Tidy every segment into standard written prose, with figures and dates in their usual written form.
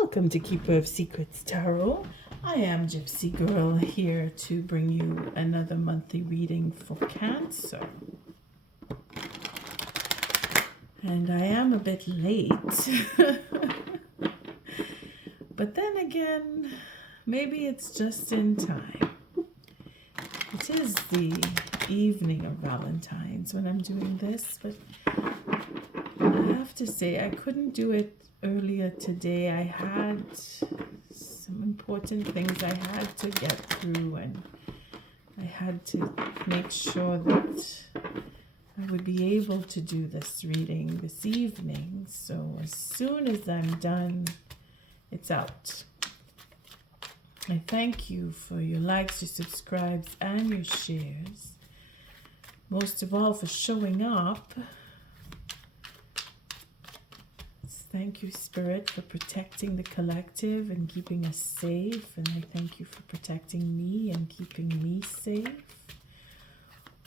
Welcome to Keeper of Secrets Tarot. I am Gypsy Girl here to bring you another monthly reading for Cancer. And I am a bit late. But then again, maybe it's just in time. It is the evening of Valentine's when I'm doing this, but I have to say I couldn't do it earlier today. I had some important things I had to get through, and I had to make sure that I would be able to do this reading this evening. So as soon as I'm done, it's out. I thank you for your likes, your subscribes, and your shares. Most of all, for showing up. Thank you, Spirit, for protecting the collective and keeping us safe. And I thank you for protecting me and keeping me safe.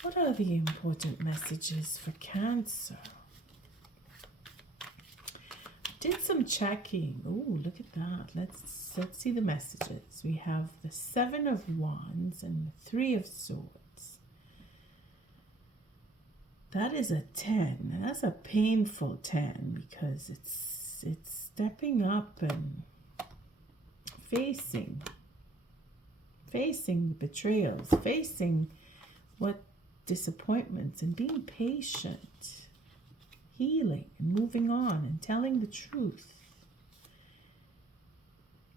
What are the important messages for Cancer? Did some checking. Oh, look at that. Let's see the messages. We have the 7 of Wands and the 3 of Swords. That is a 10. And that's a painful 10 because it's stepping up and facing betrayals, facing what disappointments, and being patient, healing and moving on and telling the truth.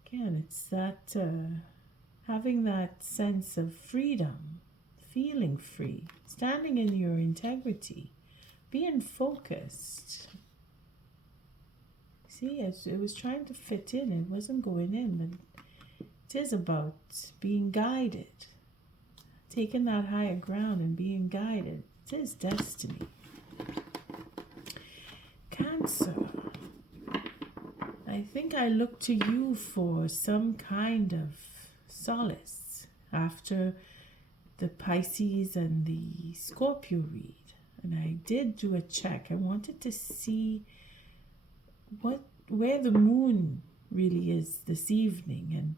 Again, it's that having that sense of freedom, feeling free, standing in your integrity, being focused. See, it was trying to fit in, it wasn't going in, but it is about being guided, taking that higher ground and being guided. It is destiny. Cancer, I think I look to you for some kind of solace after the Pisces and the Scorpio read. And I did do a check. I wanted to see where the moon really is this evening, and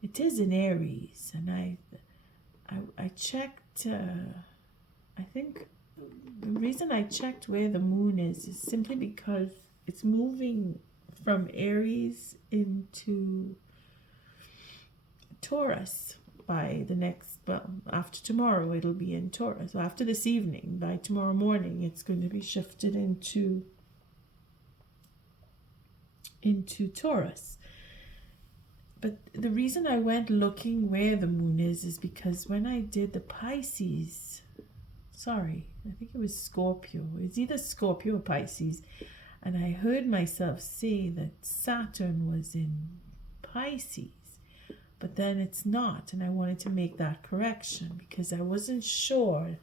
it is in Aries. And I checked. I think the reason I checked where the moon is simply because it's moving from Aries into Taurus by the next, after tomorrow it'll be in Taurus. So after this evening, by tomorrow morning, it's going to be shifted into Taurus. But the reason I went looking where the moon is because when I did the Pisces, I think it was Scorpio. It's either Scorpio or Pisces. And I heard myself say that Saturn was in Pisces. But then it's not. And I wanted to make that correction because I wasn't sure.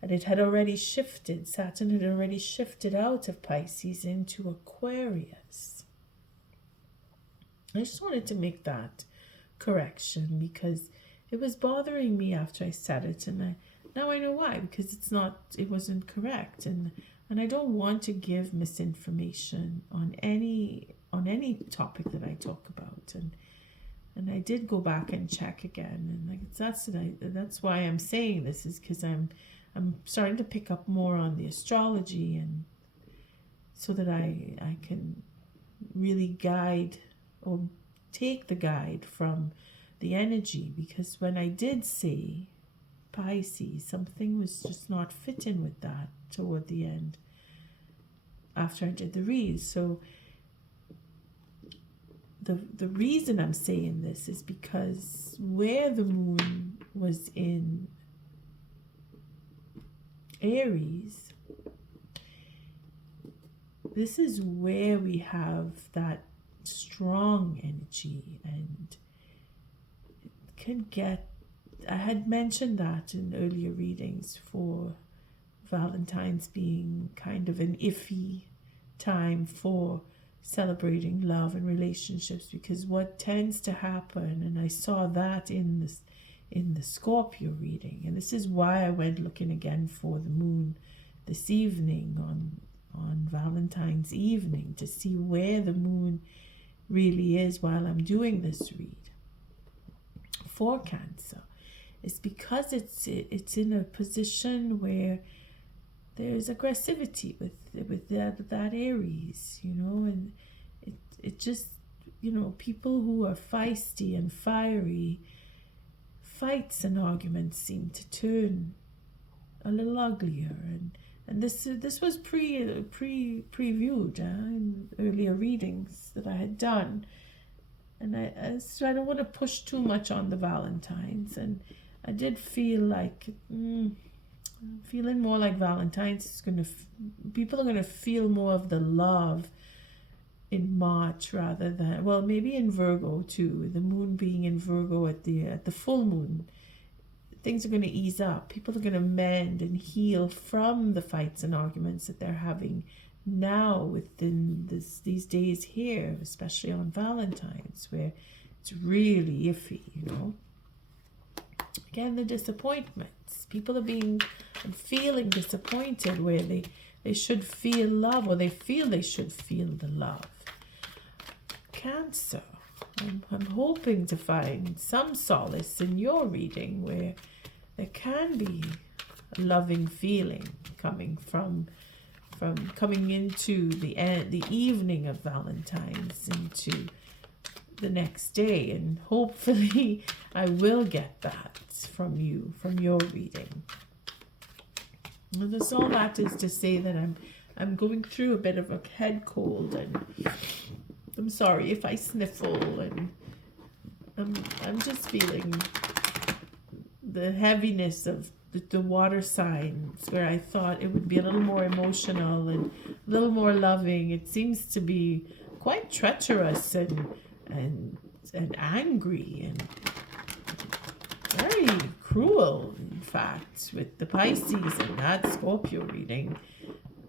And it had already shifted. Saturn had already shifted out of Pisces into Aquarius. I just wanted to make that correction because it was bothering me after I said it, and now I know why, because it wasn't correct, and I don't want to give misinformation on any topic that I talk about, and I did go back and check again, and that's why I'm saying this, is because I'm starting to pick up more on the astrology, and so that I can really guide or take the guide from the energy, because when I did say Pisces, something was just not fitting with that toward the end after I did the read. So the reason I'm saying this is because where the moon was in Aries, this is where we have that strong energy, and it can get, I had mentioned that in earlier readings for Valentine's being kind of an iffy time for celebrating love and relationships, because what tends to happen, and I saw that in the Scorpio reading, and this is why I went looking again for the moon this evening on Valentine's evening, to see where the moon really is while I'm doing this read for Cancer. It's because it's in a position where there's aggressivity with that Aries, you know, and it just, you know, people who are feisty and fiery, fights and arguments seem to turn a little uglier, and this was previewed in earlier readings that I had done, and so I don't want to push too much on the Valentines, and I did feel like feeling more like Valentine's is people are gonna feel more of the love in March rather than, well, maybe in Virgo too, the moon being in Virgo at the full moon. Things are going to ease up. People are going to mend and heal from the fights and arguments that they're having now within these days here, especially on Valentine's, where it's really iffy, you know. Again, the disappointments. People are feeling disappointed where they should feel love, or they feel they should feel the love. Cancer. I'm hoping to find some solace in your reading where there can be a loving feeling coming from coming into the evening of Valentine's into the next day, and hopefully I will get that from you, from your reading. And that's all that is to say that I'm going through a bit of a head cold, and I'm sorry if I sniffle, and I'm just feeling the heaviness of the water signs, where I thought it would be a little more emotional and a little more loving. It seems to be quite treacherous and angry and very cruel, in fact, with the Pisces and that Scorpio reading.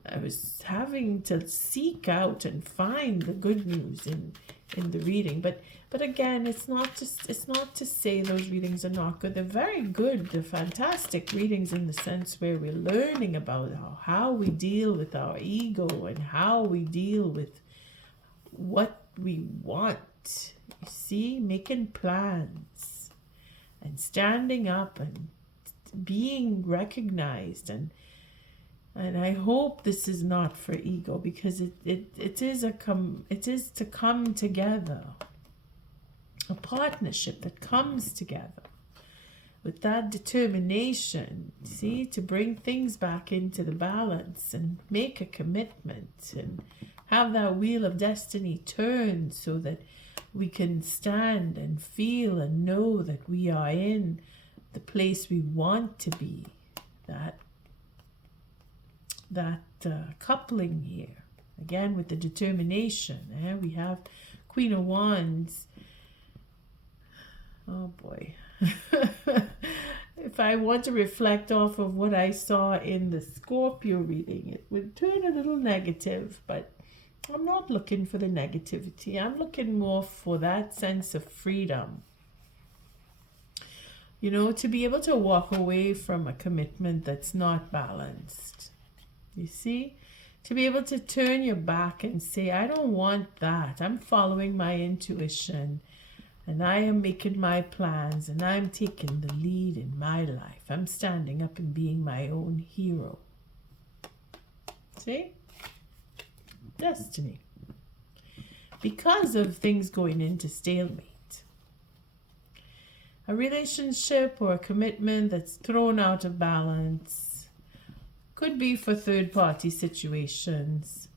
I was having to seek out and find the good news in the reading, but again, it's not to say those readings are not good. They're very good. They're fantastic readings in the sense where we're learning about how we deal with our ego and how we deal with what we want. You see, making plans and standing up and being recognized, and I hope this is not for ego, because it is to come together, a partnership that comes together with that determination, see, to bring things back into the balance and make a commitment and have that wheel of destiny turn so that we can stand and feel and know that we are in the place we want to be, that coupling here, again with the determination. We have Queen of Wands. Oh boy. If I want to reflect off of what I saw in the Scorpio reading, it would turn a little negative, but I'm not looking for the negativity. I'm looking more for that sense of freedom. You know, to be able to walk away from a commitment that's not balanced. You see? To be able to turn your back and say, I don't want that. I'm following my intuition, and I am making my plans, and I'm taking the lead in my life. I'm standing up and being my own hero. See? Destiny. Because of things going into stalemate. A relationship or a commitment that's thrown out of balance. Could be for third-party situations.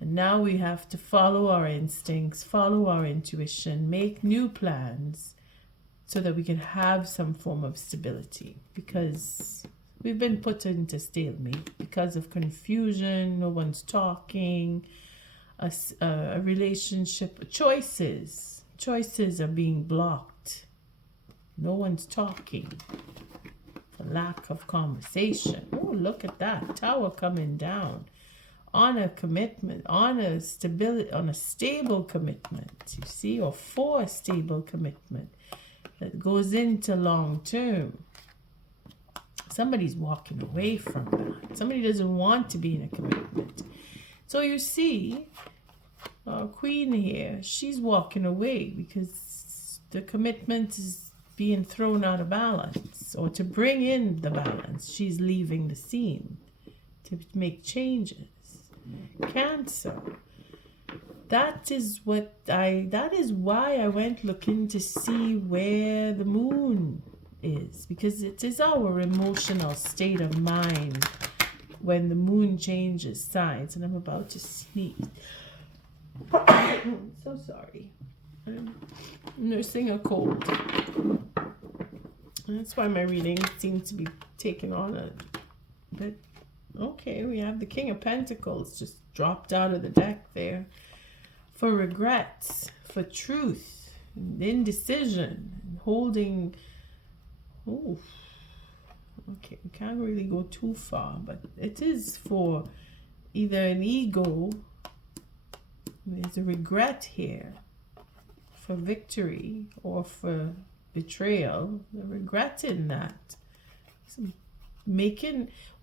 And now we have to follow our instincts, follow our intuition, make new plans so that we can have some form of stability, because we've been put into stalemate because of confusion, no one's talking, a relationship, choices are being blocked. No one's talking. For lack of conversation. Oh, look at that. Tower coming down. On a commitment, on a stable commitment, you see, or for a stable commitment that goes into long term. Somebody's walking away from that. Somebody doesn't want to be in a commitment. So you see, our queen here, she's walking away because the commitment is being thrown out of balance, or to bring in the balance, she's leaving the scene to make changes. Cancer. That is why I went looking to see where the moon is, because it is our emotional state of mind when the moon changes signs. And I'm about to sneeze. So sorry. I'm nursing a cold. That's why my reading seems to be taking on a bit. Okay, we have the King of Pentacles just dropped out of the deck there. For regrets, for truth, indecision, holding. Oh, okay, we can't really go too far, but it is for either an ego. There's a regret here for victory or for betrayal. The regret in that.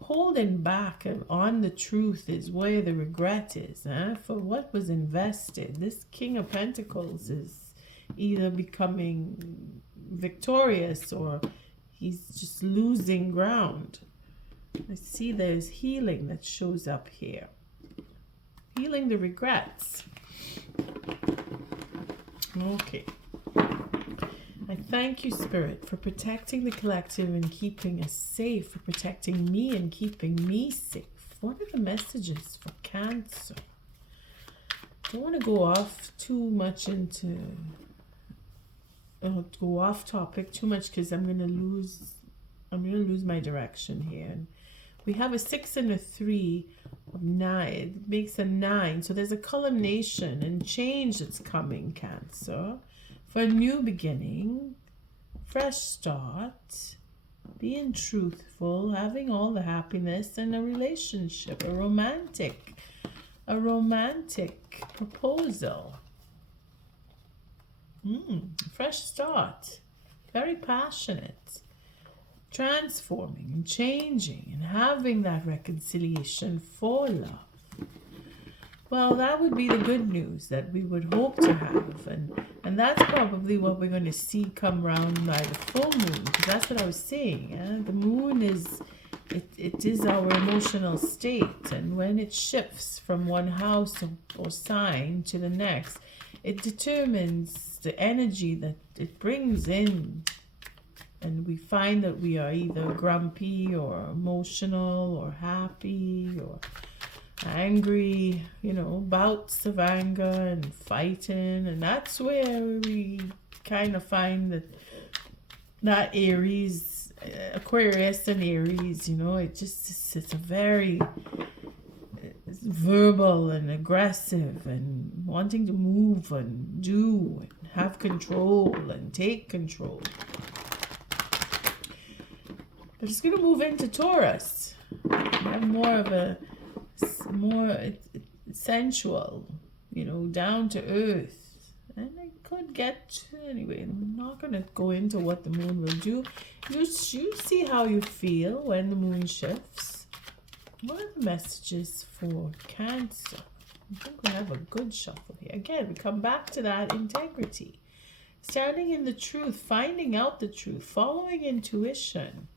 Holding back on the truth is where the regret is, for what was invested. This King of Pentacles is either becoming victorious or he's just losing ground. I see there's healing that shows up here. Healing the regrets. Okay. I thank you, Spirit, for protecting the collective and keeping us safe, for protecting me and keeping me safe. What are the messages for Cancer? I don't want to go off too much into, go off topic too much, because I'm gonna lose my direction here. And we have a 6 and a 3 of 9. It makes a 9. So there's a culmination and change that's coming, Cancer. For a new beginning, fresh start, being truthful, having all the happiness in a relationship, a romantic proposal. Fresh start, very passionate, transforming and changing and having that reconciliation for love. Well, that would be the good news that we would hope to have. And that's probably what we're going to see come round by the full moon. Because that's what I was saying. The moon is, it is our emotional state. And when it shifts from one house or sign to the next, it determines the energy that it brings in. And we find that we are either grumpy or emotional or happy or angry, bouts of anger and fighting. And that's where we kind of find that Aries, Aquarius and Aries, it's a very verbal and aggressive and wanting to move and do and have control and take control. But it's going to move into Taurus. We have more sensual, down to earth. And it could get, anyway, I'm not going to go into what the moon will do. You see how you feel when the moon shifts. What are the messages for Cancer? I think we have a good shuffle here. Again, we come back to that integrity. Standing in the truth, finding out the truth, following intuition,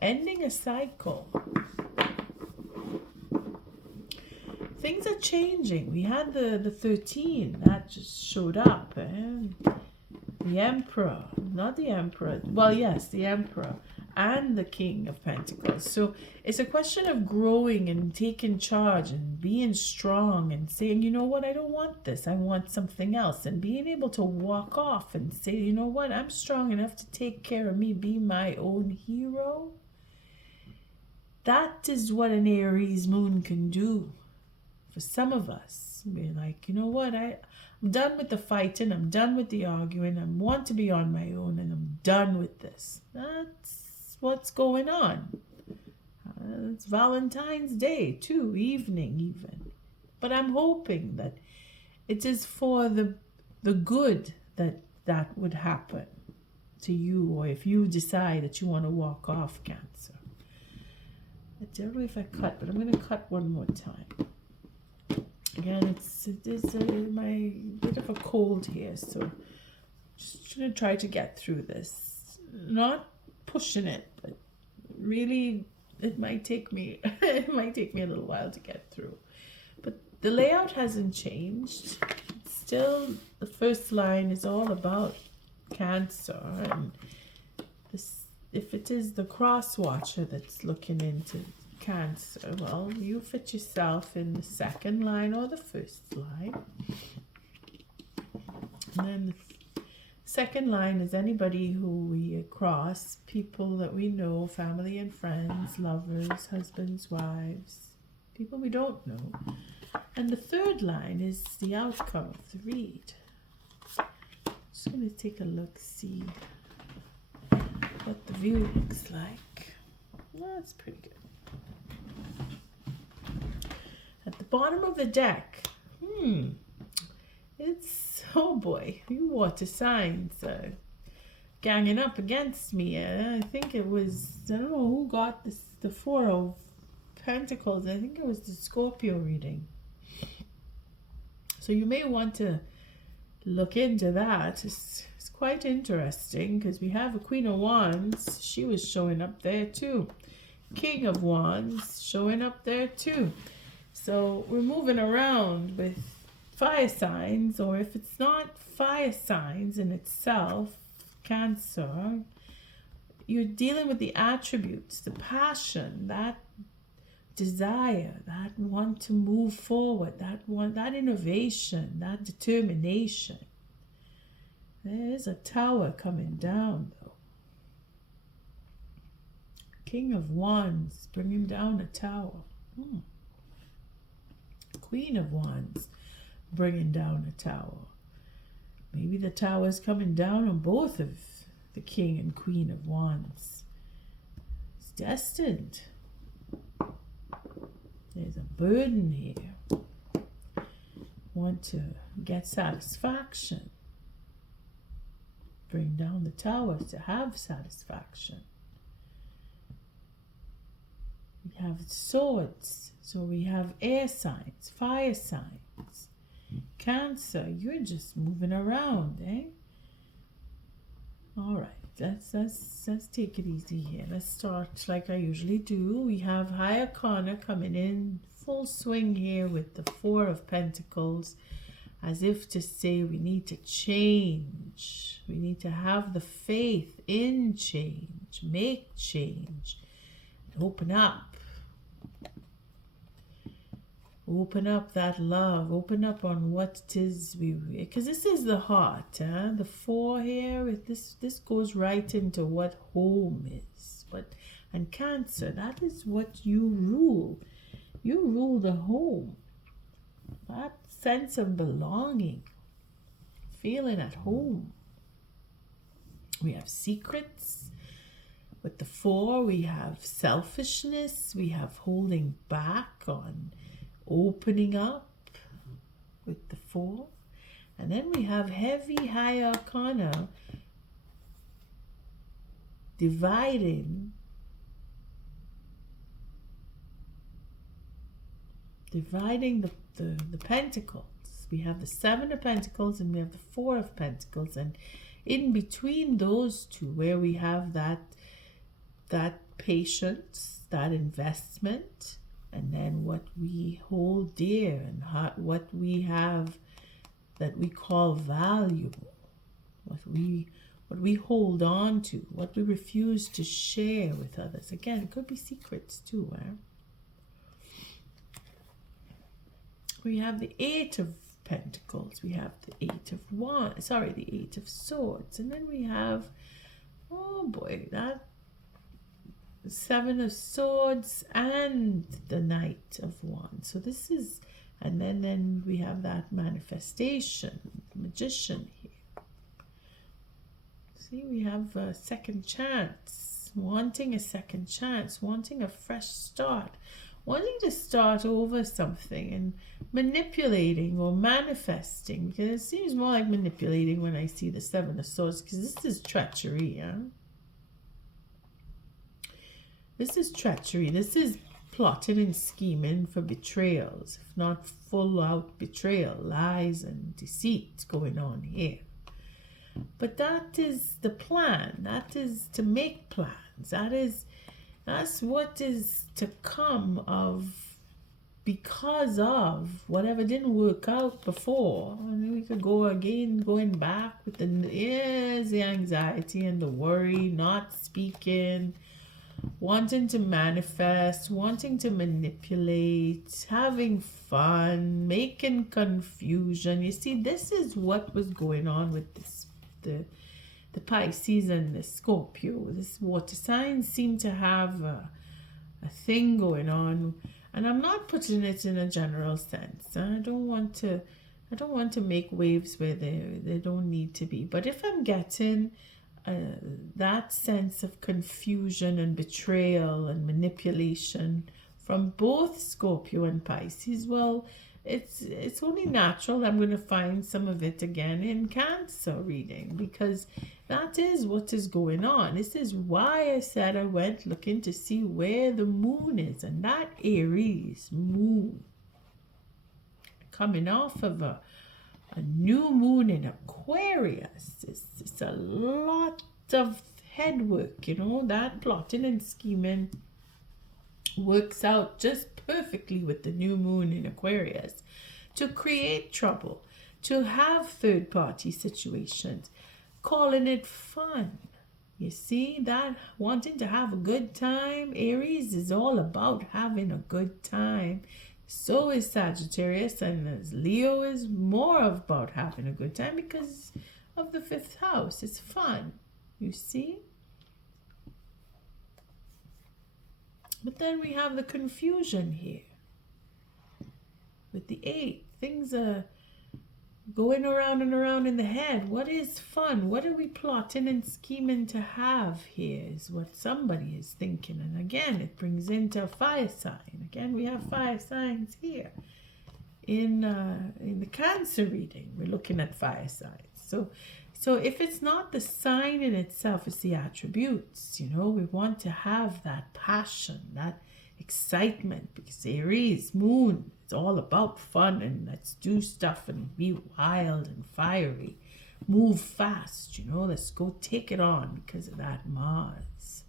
ending a cycle. Things are changing. We had the 13 that just showed up. The Emperor, not the Emperor. Well, yes, the Emperor and the King of Pentacles. So it's a question of growing and taking charge and being strong and saying, you know what, I don't want this. I want something else. And being able to walk off and say, you know what, I'm strong enough to take care of me, be my own hero. That is what an Aries moon can do. For some of us, we're like, you know what, I'm done with the fighting, I'm done with the arguing, I want to be on my own, and I'm done with this. That's what's going on. It's Valentine's Day too, evening even. But I'm hoping that it is for the good that would happen to you, or if you decide that you want to walk off, Cancer. I don't know if I cut, but I'm going to cut one more time. Again, it is my bit of a cold here, so just gonna try to get through this. Not pushing it, but really, it might take me it might take me a little while to get through. But the layout hasn't changed. Still, the first line is all about Cancer, and this, if it is the cross watcher that's looking into Cancer, well, you fit yourself in the second line or the first line. And then the second line is anybody who we cross, people that we know, family and friends, lovers, husbands, wives, people we don't know. And the third line is the outcome of the read. Just going to take a look, see what the view looks like. Well, that's pretty good. At the bottom of the deck, it's, oh boy, you water signs ganging up against me. I think it was, I don't know who got this, the Four of Pentacles. I think it was the Scorpio reading. So you may want to look into that. It's quite interesting because we have a Queen of Wands. She was showing up there too. King of Wands showing up there too. So we're moving around with fire signs, or if it's not fire signs in itself, Cancer, you're dealing with the attributes, the passion, that desire, that want to move forward, that innovation, that determination. There's a tower coming down though. King of Wands bringing down a tower. Queen of Wands bringing down a tower. Maybe the tower is coming down on both of the King and Queen of Wands. It's destined. There's a burden here. Want to get satisfaction. Bring down the tower to have satisfaction. We have swords. So we have air signs, fire signs. Cancer, you're just moving around, eh? All right, let's take it easy here. Let's start like I usually do. We have High Arcana coming in full swing here with the Four of Pentacles, as if to say we need to change. We need to have the faith in change, make change, and open up. Open up that love. Open up on what it is because this is the heart. The Four here, this goes right into what home is. And Cancer, that is what you rule. You rule the home. That sense of belonging, feeling at home. We have secrets. With the Four, we have selfishness. We have holding back on opening up with the Four. And then we have heavy High Arcana dividing the Pentacles. We have the Seven of Pentacles and we have the Four of Pentacles, and in between those two, where we have that patience, that investment, and then what we hold dear and what we have that we call valuable, what we hold on to, what we refuse to share with others. Again, it could be secrets too. We have the Eight of Pentacles. We have the Eight of Swords. And then we have, oh boy, that Seven of Swords and the Knight of Wands. So this is, and then we have that manifestation, Magician here. See, we have a second chance, wanting a second chance, wanting a fresh start, wanting to start over something, and manipulating or manifesting, because it seems more like manipulating when I see the Seven of Swords, because this is treachery. This is treachery. This is plotting and scheming for betrayals, if not full out betrayal, lies and deceit going on here. But that is the plan. That is to make plans. That's what is to come of, because of whatever didn't work out before. And we could go again, going back with the anxiety and the worry, not speaking, wanting to manifest, wanting to manipulate, having fun, making confusion. You see, this is what was going on with the Pisces and the Scorpio. This water signs seem to have a thing going on, and I'm not putting it in a general sense. I don't want to make waves where they don't need to be. But if I'm getting that sense of confusion and betrayal and manipulation from both Scorpio and Pisces, well, it's only natural I'm going to find some of it again in Cancer reading, because that is what is going on. This is why I said I went looking to see where the moon is, and that Aries moon coming off of a new moon in Aquarius. It's a lot of head work, that plotting and scheming works out just perfectly with the new moon in Aquarius to create trouble, to have third-party situations, calling it fun. You see, that wanting to have a good time, Aries is all about having a good time. So is Sagittarius, and as Leo is more about having a good time because of the 5th house. It's fun, you see. But then we have the confusion here. With the 8, things are going around and around in the head. What is fun? What are we plotting and scheming to have here is what somebody is thinking. And again, it brings into a fire sign. Again, we have fire signs here. In the Cancer reading, we're looking at fire signs. So if it's not the sign in itself, it's the attributes. We want to have that passion, that excitement, because Aries moon, it's all about fun, and let's do stuff and be wild and fiery, move fast, let's go take it on because of that Mars.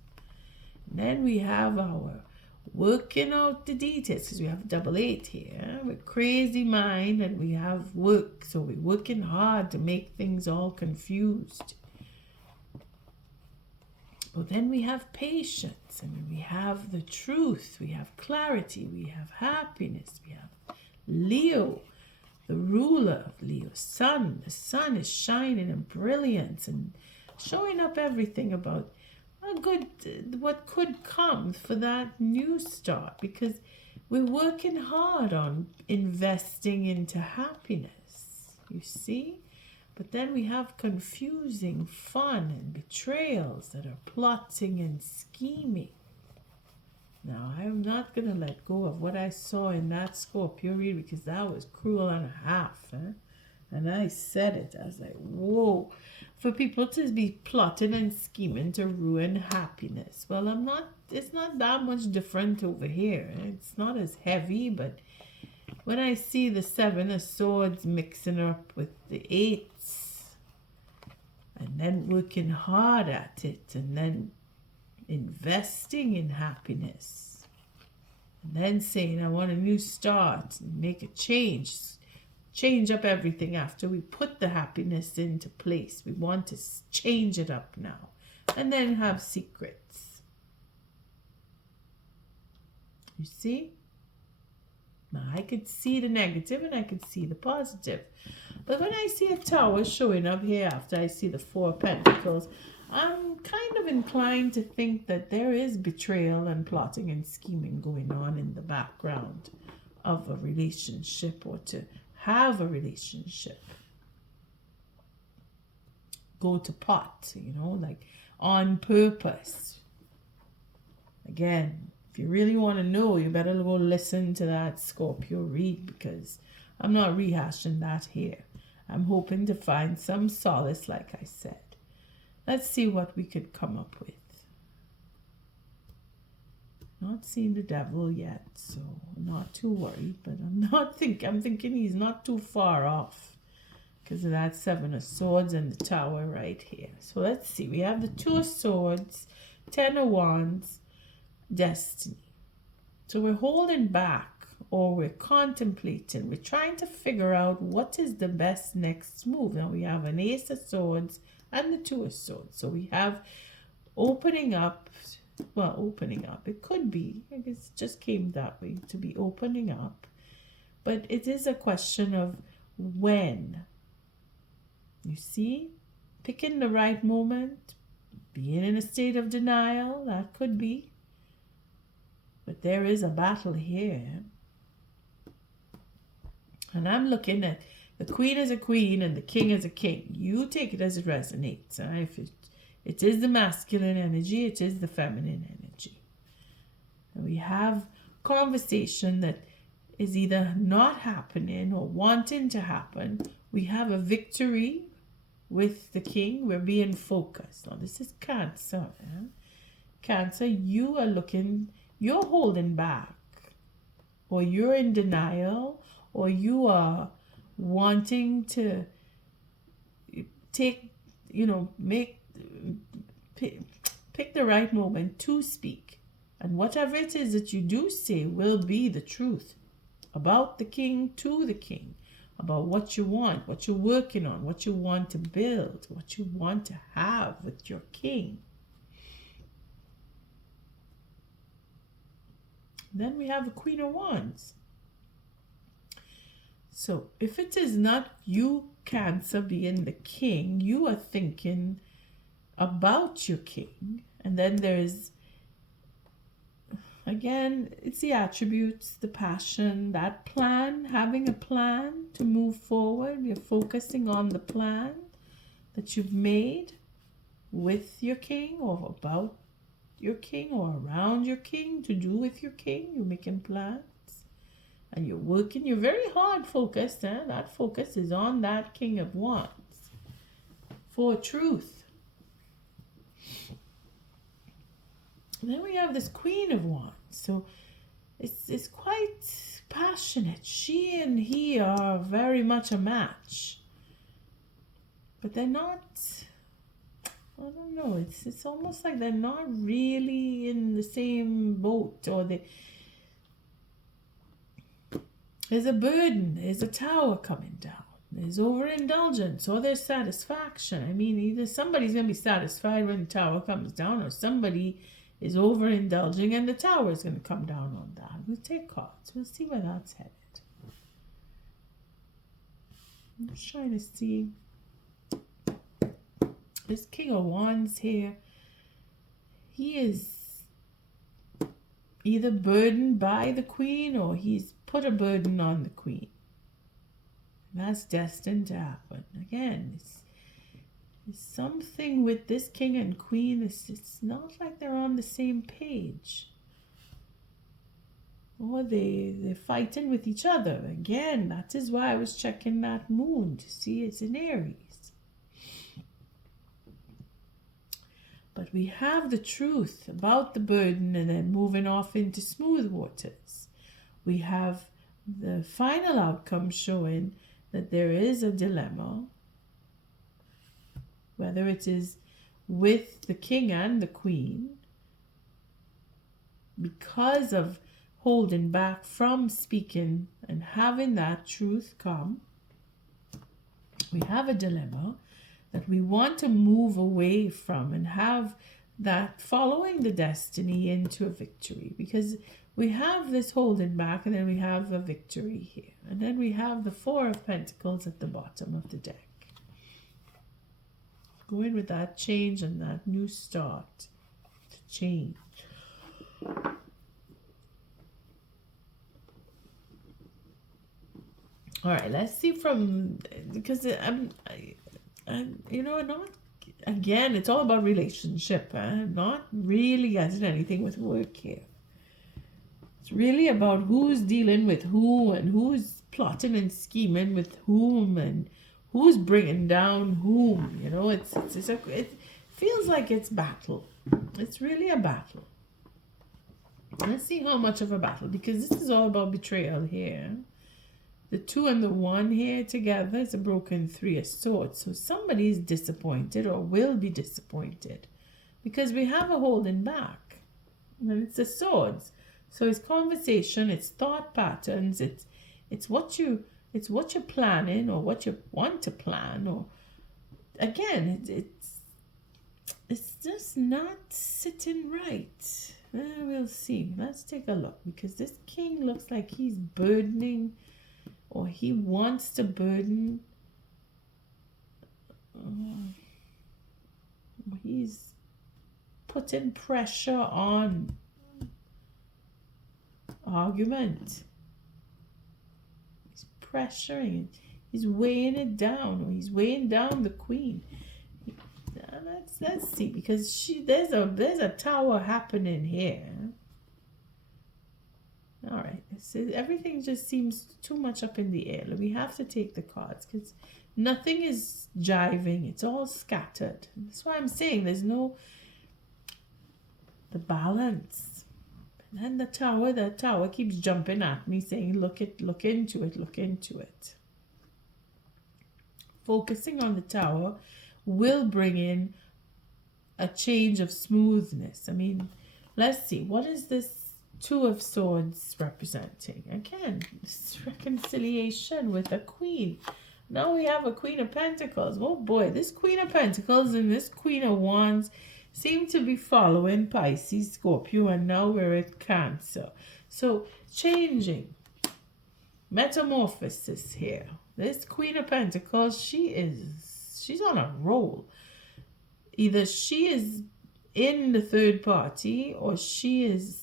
And then we have our working out the details, because we have double 8 here with crazy mind, and we have work, so we're working hard to make things all confused. But then we have patience, and we have the truth, we have clarity, we have happiness, we have Leo, the ruler of Leo, sun. The sun is shining in brilliance and showing up everything about a good, what could come for that new start, because we're working hard on investing into happiness, you see. But then we have confusing fun and betrayals that are plotting and scheming. Now, I'm not going to let go of what I saw in that Scorpio read, because that was cruel and a half. And I said it. I was like, whoa. For people to be plotting and scheming to ruin happiness. Well, it's not that much different over here. It's not as heavy, but when I see the 7 of Swords mixing up with the 8s, and then working hard at it, and then investing in happiness, and then saying, I want a new start, and make a change up everything after we put the happiness into place. We want to change it up now, and then have secrets. You see? Now, I could see the negative and I could see the positive. But when I see a tower showing up here after I see the 4 of Pentacles, I'm kind of inclined to think that there is betrayal and plotting and scheming going on in the background of a relationship, or to have a relationship go to pot, like on purpose. Again, if you really want to know, you better go listen to that Scorpio read, because I'm not rehashing that here. I'm hoping to find some solace, like I said. Let's see what we could come up with. Not seen the devil yet, so I'm not too worried. But I'm thinking he's not too far off because of that 7 of Swords and the Tower right here. So let's see. We have the 2 of Swords, 10 of Wands, Destiny. So we're holding back, or we're contemplating. We're trying to figure out what is the best next move. Now we have an Ace of Swords and the 2 of Swords. So we have opening up. Well, opening up. It could be. I guess it just came that way, to be opening up. But it is a question of when. You see? Picking the right moment. Being in a state of denial. That could be. But there is a battle here. And I'm looking at the Queen as a queen and the King as a king. You take it as it resonates. If it is the masculine energy, it is the feminine energy. And we have conversation that is either not happening or wanting to happen. We have a victory with the king. We're being focused. Now, this is Cancer. Cancer, you're holding back, or you're in denial, or you are wanting to pick the right moment to speak. And whatever it is that you do say will be the truth about the king to the king, about what you want, what you're working on, what you want to build, what you want to have with your king. Then we have the Queen of Wands. So if it is not you, Cancer, being the king, you are thinking about your king. And then there's, again, it's the attributes, the passion, that plan, having a plan to move forward. You're focusing on the plan that you've made with your king, or about your king, or around your king, to do with your king. You're making plans. And you're working, you're very hard focused. That focus is on that King of Wands for truth. And then we have this Queen of Wands. So it's quite passionate. She and he are very much a match. But they're not, I don't know, it's almost like they're not really in the same boat, or there's a burden, there's a tower coming down, there's overindulgence, or there's satisfaction. I mean, either somebody's going to be satisfied when the tower comes down, or somebody is overindulging and the tower is going to come down on that. We'll take cards. We'll see where that's headed. I'm just trying to see. This King of Wands here, he is either burdened by the Queen, or he's put a burden on the Queen. And that's destined to happen. Again, it's something with this King and Queen. It's not like they're on the same page. Or they're fighting with each other. Again, that is why I was checking that moon to see it's in Aries. But we have the truth about the burden, and then moving off into smooth waters. We have the final outcome showing that there is a dilemma, whether it is with the king and the queen, because of holding back from speaking and having that truth come. We have a dilemma that we want to move away from and have that following the destiny into a victory, because we have this holding back, and then we have a victory here, and then we have the 4 of Pentacles at the bottom of the deck. Going with that change and that new start to change. All right, let's see from, because I'm not, again, it's all about relationship. I'm not really getting anything with work here. It's really about who's dealing with who, and who's plotting and scheming with whom, and who's bringing down whom. It feels like it's battle. It's really a battle. Let's see how much of a battle, because this is all about betrayal here. The 2 and the 1 here together is a broken 3 of swords. So somebody is disappointed or will be disappointed because we have a holding back. And it's the swords. So it's conversation, it's thought patterns, it's what you're planning or what you want to plan, or again, it's just not sitting right. We'll see. Let's take a look, because this king looks like he's burdening, or he wants to burden. He's putting pressure on argument. He's pressuring. He's weighing it down, or he's weighing down the queen. Let's see, because there's a tower happening here. All right, everything just seems too much up in the air. We have to take the cards because nothing is jiving. It's all scattered. That's why I'm saying there's no the balance. And then the tower keeps jumping at me, saying, look into it. Focusing on the tower will bring in a change of smoothness. I mean, let's see, what is this 2 of Swords representing? Again, this reconciliation with a queen. Now we have a Queen of Pentacles. Oh boy, this Queen of Pentacles and this Queen of Wands seem to be following Pisces, Scorpio, and now we're at Cancer. So changing, metamorphosis here. This Queen of Pentacles, she's on a roll. Either she is in the third party, or she is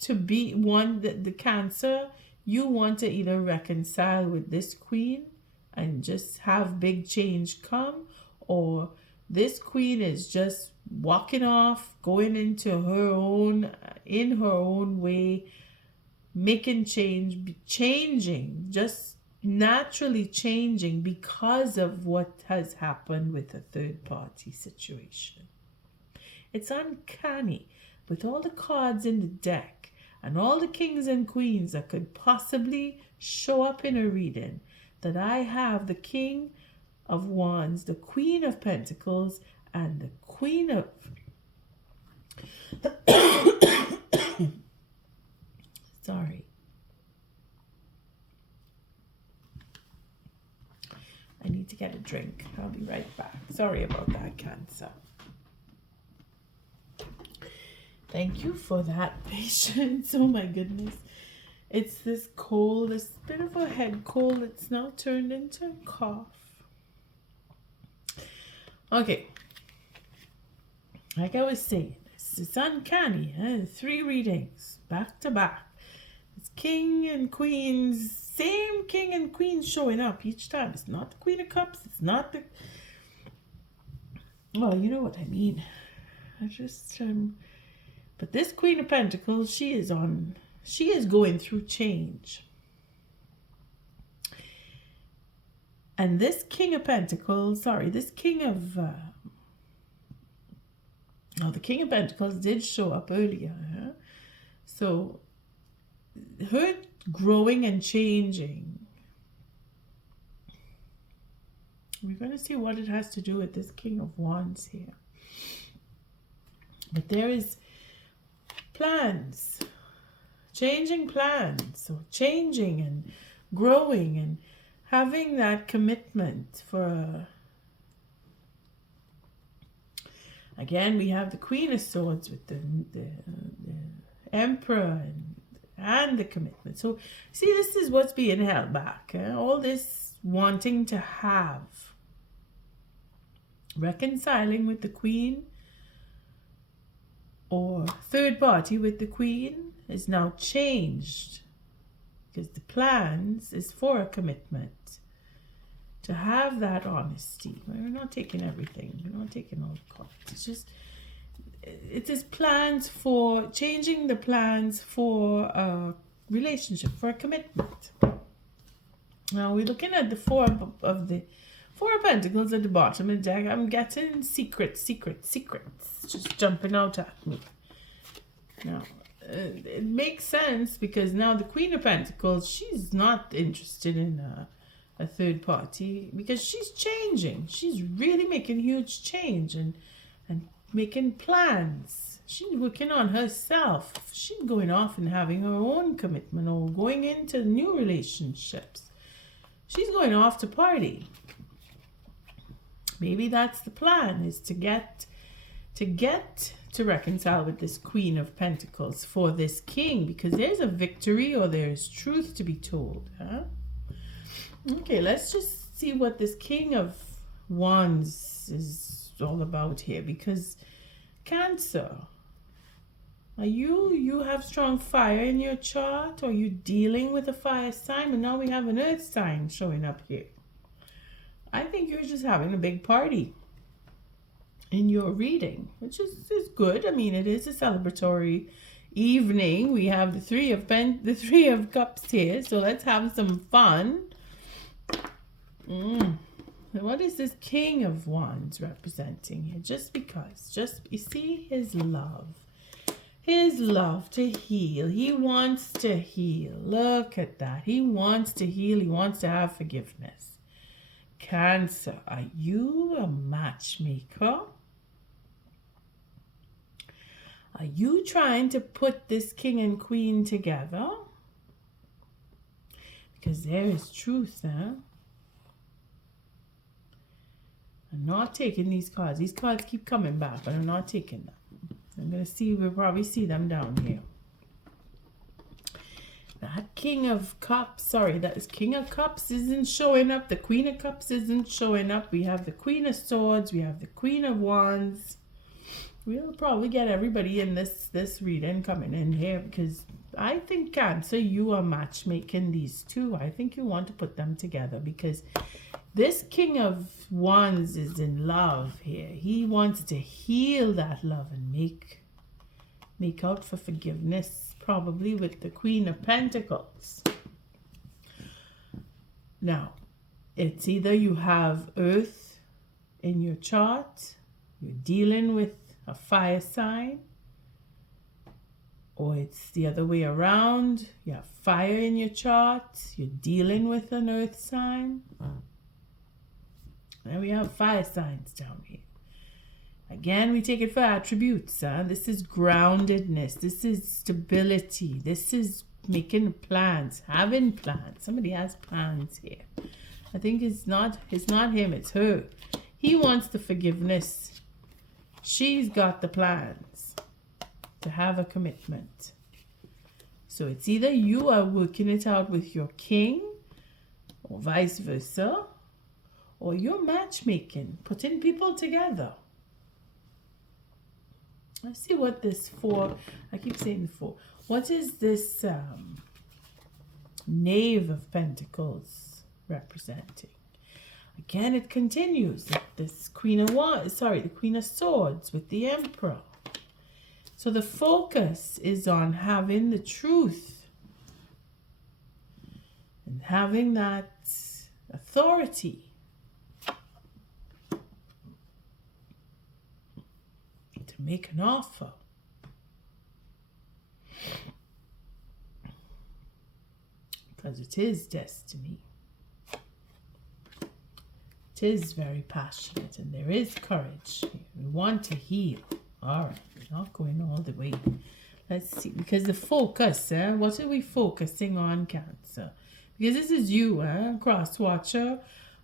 to be one that the Cancer, you want to either reconcile with this queen and just have big change come, or this queen is just walking off, going into in her own way, making change, changing, just naturally changing because of what has happened with a third party situation. It's uncanny with all the cards in the deck and all the kings and queens that could possibly show up in a reading, that I have the King of Wands, the Queen of Pentacles, and the Queen of sorry, I need to get a drink. I'll be right back. Sorry about that, Cancer. Thank you for that patience. Oh my goodness. It's this cold, this bit of a head cold that's now turned into a cough. Okay. Like I was saying, it's uncanny. 3 readings back to back. It's king and queens, same king and queen showing up each time. It's not the Queen of Cups. It's not the... Well, you know what I mean. I just... But this Queen of Pentacles, she is going through change. And this King of Pentacles, this King of... the King of Pentacles did show up earlier. Huh? So, her growing and changing. We're going to see what it has to do with this King of Wands here. But there is... plans, changing plans, so changing and growing and having that commitment for again, we have the Queen of Swords with the Emperor and the commitment. So see, this is what's being held back. All this wanting to have, reconciling with the Queen, or third party with the Queen is now changed, because the plans is for a commitment, to have that honesty. We're not taking everything. We're not taking all the cards. It's just, it is plans for changing the plans for a relationship, for a commitment. Now we're looking at the Four of Pentacles at the bottom of the deck. I'm getting secrets just jumping out at me. Now, it makes sense because now the Queen of Pentacles, she's not interested in a third party because she's changing. She's really making huge change and making plans. She's working on herself. She's going off and having her own commitment or going into new relationships. She's going off to party. Maybe that's the plan, is to get to reconcile with this Queen of Pentacles for this king, because there's a victory or there's truth to be told. Huh? Okay, let's just see what this King of Wands is all about here, because Cancer, are you have strong fire in your chart, or you dealing with a fire sign? And now we have an earth sign showing up here. I think you're just having a big party in your reading, which is good. I mean, it is a celebratory evening. We have the three of cups here, so let's have some fun. What is this King of Wands representing here? Just you see his love to heal. He wants to heal. Look at that. He wants to heal. He wants to have forgiveness. Cancer, are you a matchmaker? Are you trying to put this king and queen together? Because there is truth there. I'm not taking these cards. These cards keep coming back, but I'm not taking them. I'm going to see, we'll probably see them down here. That King of Cups, that is King of Cups isn't showing up. The Queen of Cups isn't showing up. We have the Queen of Swords. We have the Queen of Wands. We'll probably get everybody in this reading coming in here, because I think, Cancer, you are matchmaking these two. I think you want to put them together, because this King of Wands is in love here. He wants to heal that love and make out for forgiveness, probably with the Queen of Pentacles. Now, it's either you have Earth in your chart, you're dealing with a fire sign, or it's the other way around. You have fire in your chart, you're dealing with an Earth sign. And we have fire signs down here. Again, we take it for attributes. This is groundedness. This is stability. This is making plans, having plans. Somebody has plans here. I think it's not him, it's her. He wants the forgiveness. She's got the plans to have a commitment. So it's either you are working it out with your king, or vice versa, or you're matchmaking, putting people together. Let's see what this for. I keep saying for. What is this Knave of Pentacles representing? Again, it continues. This Queen of Wands, the Queen of Swords with the Emperor. So the focus is on having the truth and having that authority to make an offer. Because it is destiny. It is very passionate, and there is courage. We want to heal. All right, we're not going all the way. Let's see, because the focus, what are we focusing on, Cancer? Because this is you, Cross Watcher.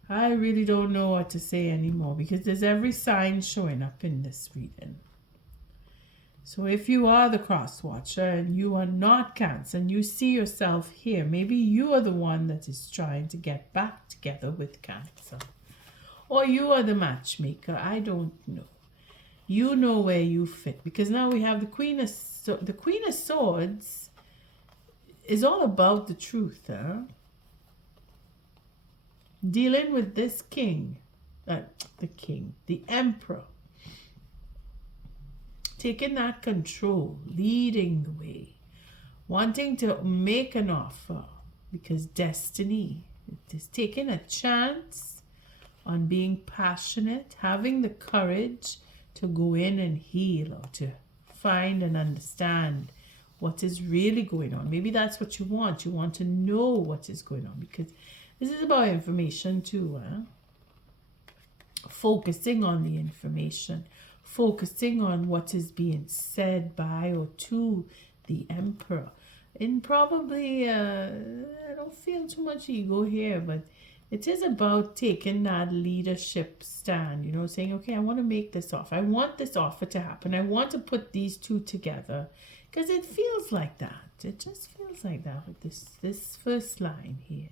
I really don't know what to say anymore, because there's every sign showing up in this reading. So if you are the Cross Watcher and you are not Cancer and you see yourself here, maybe you are the one that is trying to get back together with Cancer. Or you are the matchmaker. I don't know. You know where you fit, because now we have the Queen of Swords is all about the truth, dealing with this king, the Emperor, taking that control, leading the way, wanting to make an offer, because destiny is taking a chance on being passionate, having the courage to go in and heal, or to find and understand what is really going on. Maybe that's what you want. You want to know what is going on, because this is about information too. Focusing on the information, focusing on what is being said by or to the emperor. And probably, I don't feel too much ego here, but it is about taking that leadership stand, saying, okay, I want to make this offer. I want this offer to happen. I want to put these two together, because it feels like that. It just feels like that with this first line here.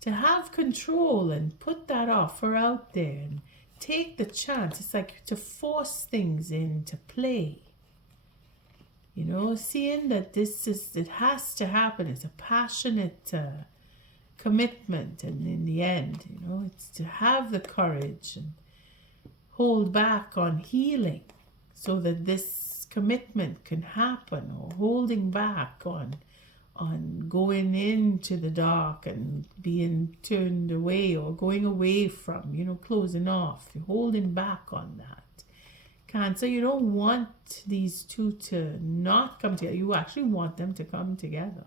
To have control and put that offer out there and take the chance. It's like to force things into play. Seeing that it has to happen. It's a passionate commitment, and in the end, it's to have the courage and hold back on healing so that this commitment can happen, or holding back on going into the dark and being turned away, or going away from, closing off. You're holding back on that. Cancer, you don't want these two to not come together. You actually want them to come together.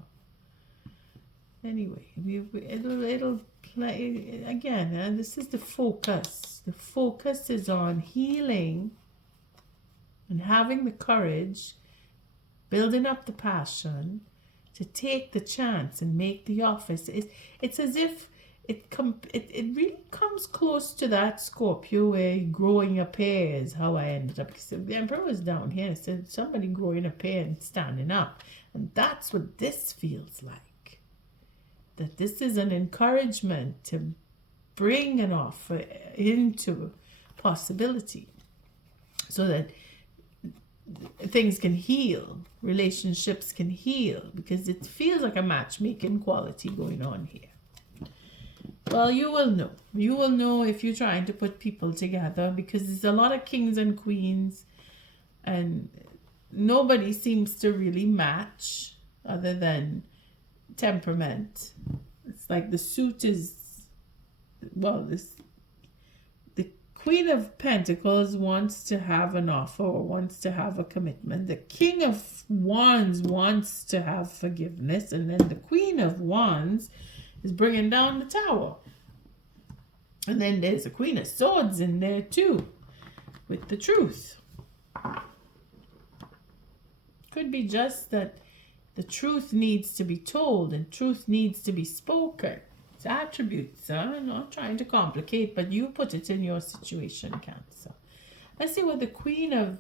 Anyway, it'll play again. And this is the focus. The focus is on healing and having the courage, building up the passion to take the chance and make the offer. It's as if it really comes close to that Scorpio where growing a pear is how I ended up. Because the Emperor was down here, so somebody growing a pear and standing up. And that's what this feels like. That this is an encouragement to bring an offer into possibility so that things can heal, relationships can heal, because it feels like a matchmaking quality going on here. Well, you will know. You will know if you're trying to put people together, because there's a lot of kings and queens and nobody seems to really match other than temperament. It's like the suit is, the Queen of Pentacles wants to have an offer or wants to have a commitment. The King of Wands wants to have forgiveness, and then the Queen of Wands is bringing down the Tower. And then there's a Queen of Swords in there too, with the Truth. Could be just that the truth needs to be told and truth needs to be spoken. It's attributes. I'm not trying to complicate, but you put it in your situation, Cancer. Let's see what the Queen of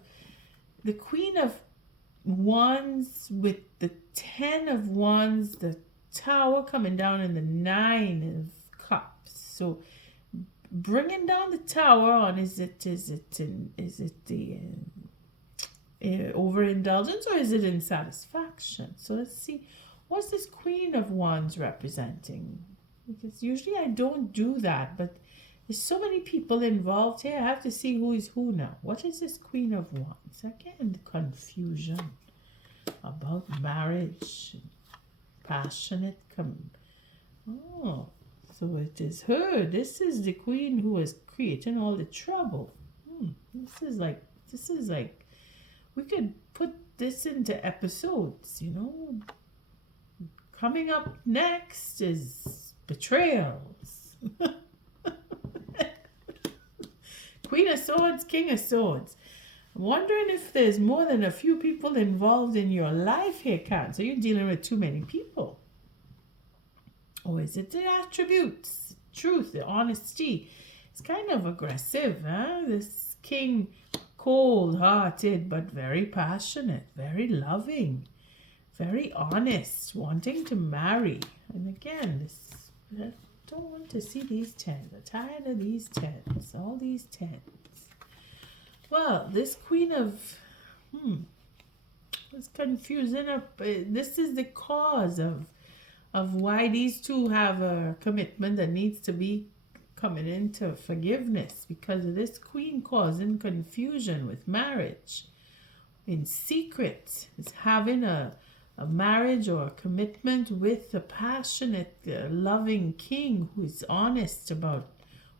Wands with the 10 of Wands, the Tower coming down, and the 9 of Cups. So bringing down the Tower on, is it the overindulgence, or is it insatisfaction? So let's see, what's this Queen of Wands representing? Because usually I don't do that, but there's so many people involved here. I have to see who is who now. What is this Queen of Wands? Again, the confusion about marriage, passionate. Oh, so it is her. This is the queen who is creating all the trouble. This is like, we could put this into episodes, Coming up next is betrayals. Queen of Swords, King of Swords. I'm wondering if there's more than a few people involved in your life here, Cancer. You're dealing with too many people. Or is it the attributes, truth, the honesty? It's kind of aggressive, huh? This king, cold-hearted, but very passionate, very loving, very honest, wanting to marry. And again, I don't want to see these 10s. I'm tired of these 10s, all these 10s. Well, this Queen of, it's confusing. This is the cause of why these two have a commitment that needs to be coming into forgiveness, because of this Queen causing confusion with marriage. In secret, is having a marriage or a commitment with a passionate, loving king who is honest about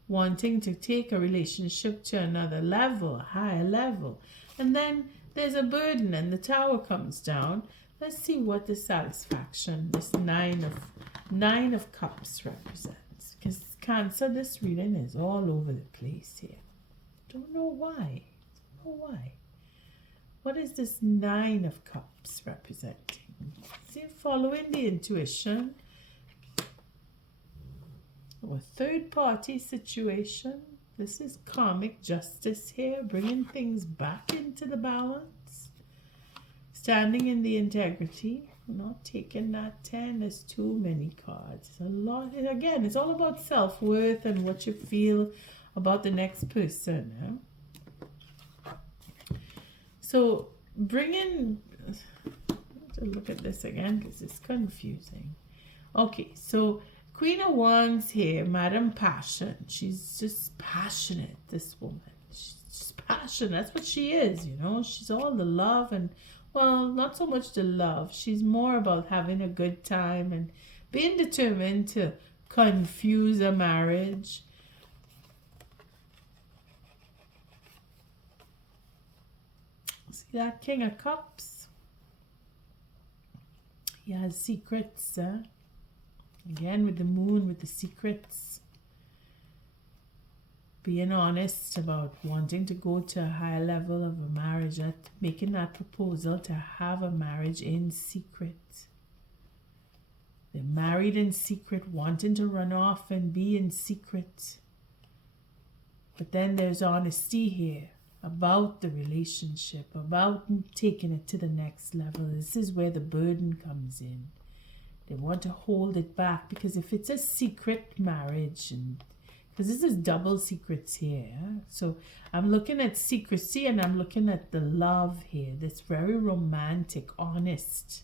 wanting to take a relationship to another level, a higher level. And then there's a burden and the Tower comes down, let's see what the satisfaction this Nine of Cups represents. Because Cancer, this reading is all over the place here. Don't know why. What is this Nine of Cups representing? See, following the intuition. Or a third party situation. This is karmic justice here, bringing things back into the balance. Standing in the integrity. Not taking that 10. There's too many cards. A lot. Again, it's all about self-worth and what you feel about the next person. So bringing. To look at this again because it's confusing. Okay, so Queen of Wands here, Madam Passion. She's just passionate, this woman. She's just passionate. That's what she is, you know. She's all the love and, well, not so much the love. She's more about having a good time and being determined to confuse a marriage. See that King of Cups? He has secrets, Again, with the Moon, with the secrets. Being honest about wanting to go to a higher level of a marriage, making that proposal to have a marriage in secret. They're married in secret, wanting to run off and be in secret. But then there's honesty here about the relationship, about taking it to the next level. This is where the burden comes in. They want to hold it back because if it's a secret marriage, and because this is double secrets here, so I'm looking at secrecy and I'm looking at the love here. That's very romantic, honest,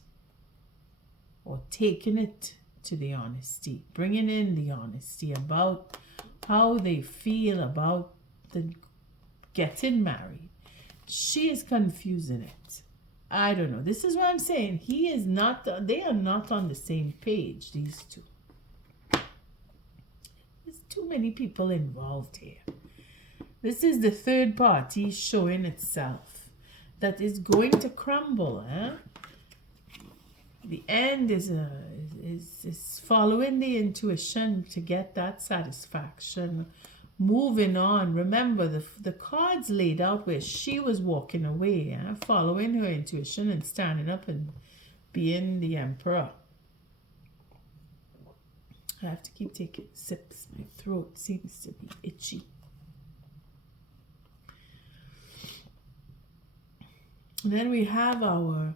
or taking it to the honesty, bringing in the honesty about how they feel about the getting married. She is confusing it. I don't know. This is what I'm saying. He is not, they are not on the same page, these two. There's too many people involved here. This is the third party showing itself that is going to crumble. The end is following the intuition to get that satisfaction. Moving on. Remember, the cards laid out where she was walking away, following her intuition and standing up and being the emperor. I have to keep taking sips. My throat seems to be itchy. And then we have our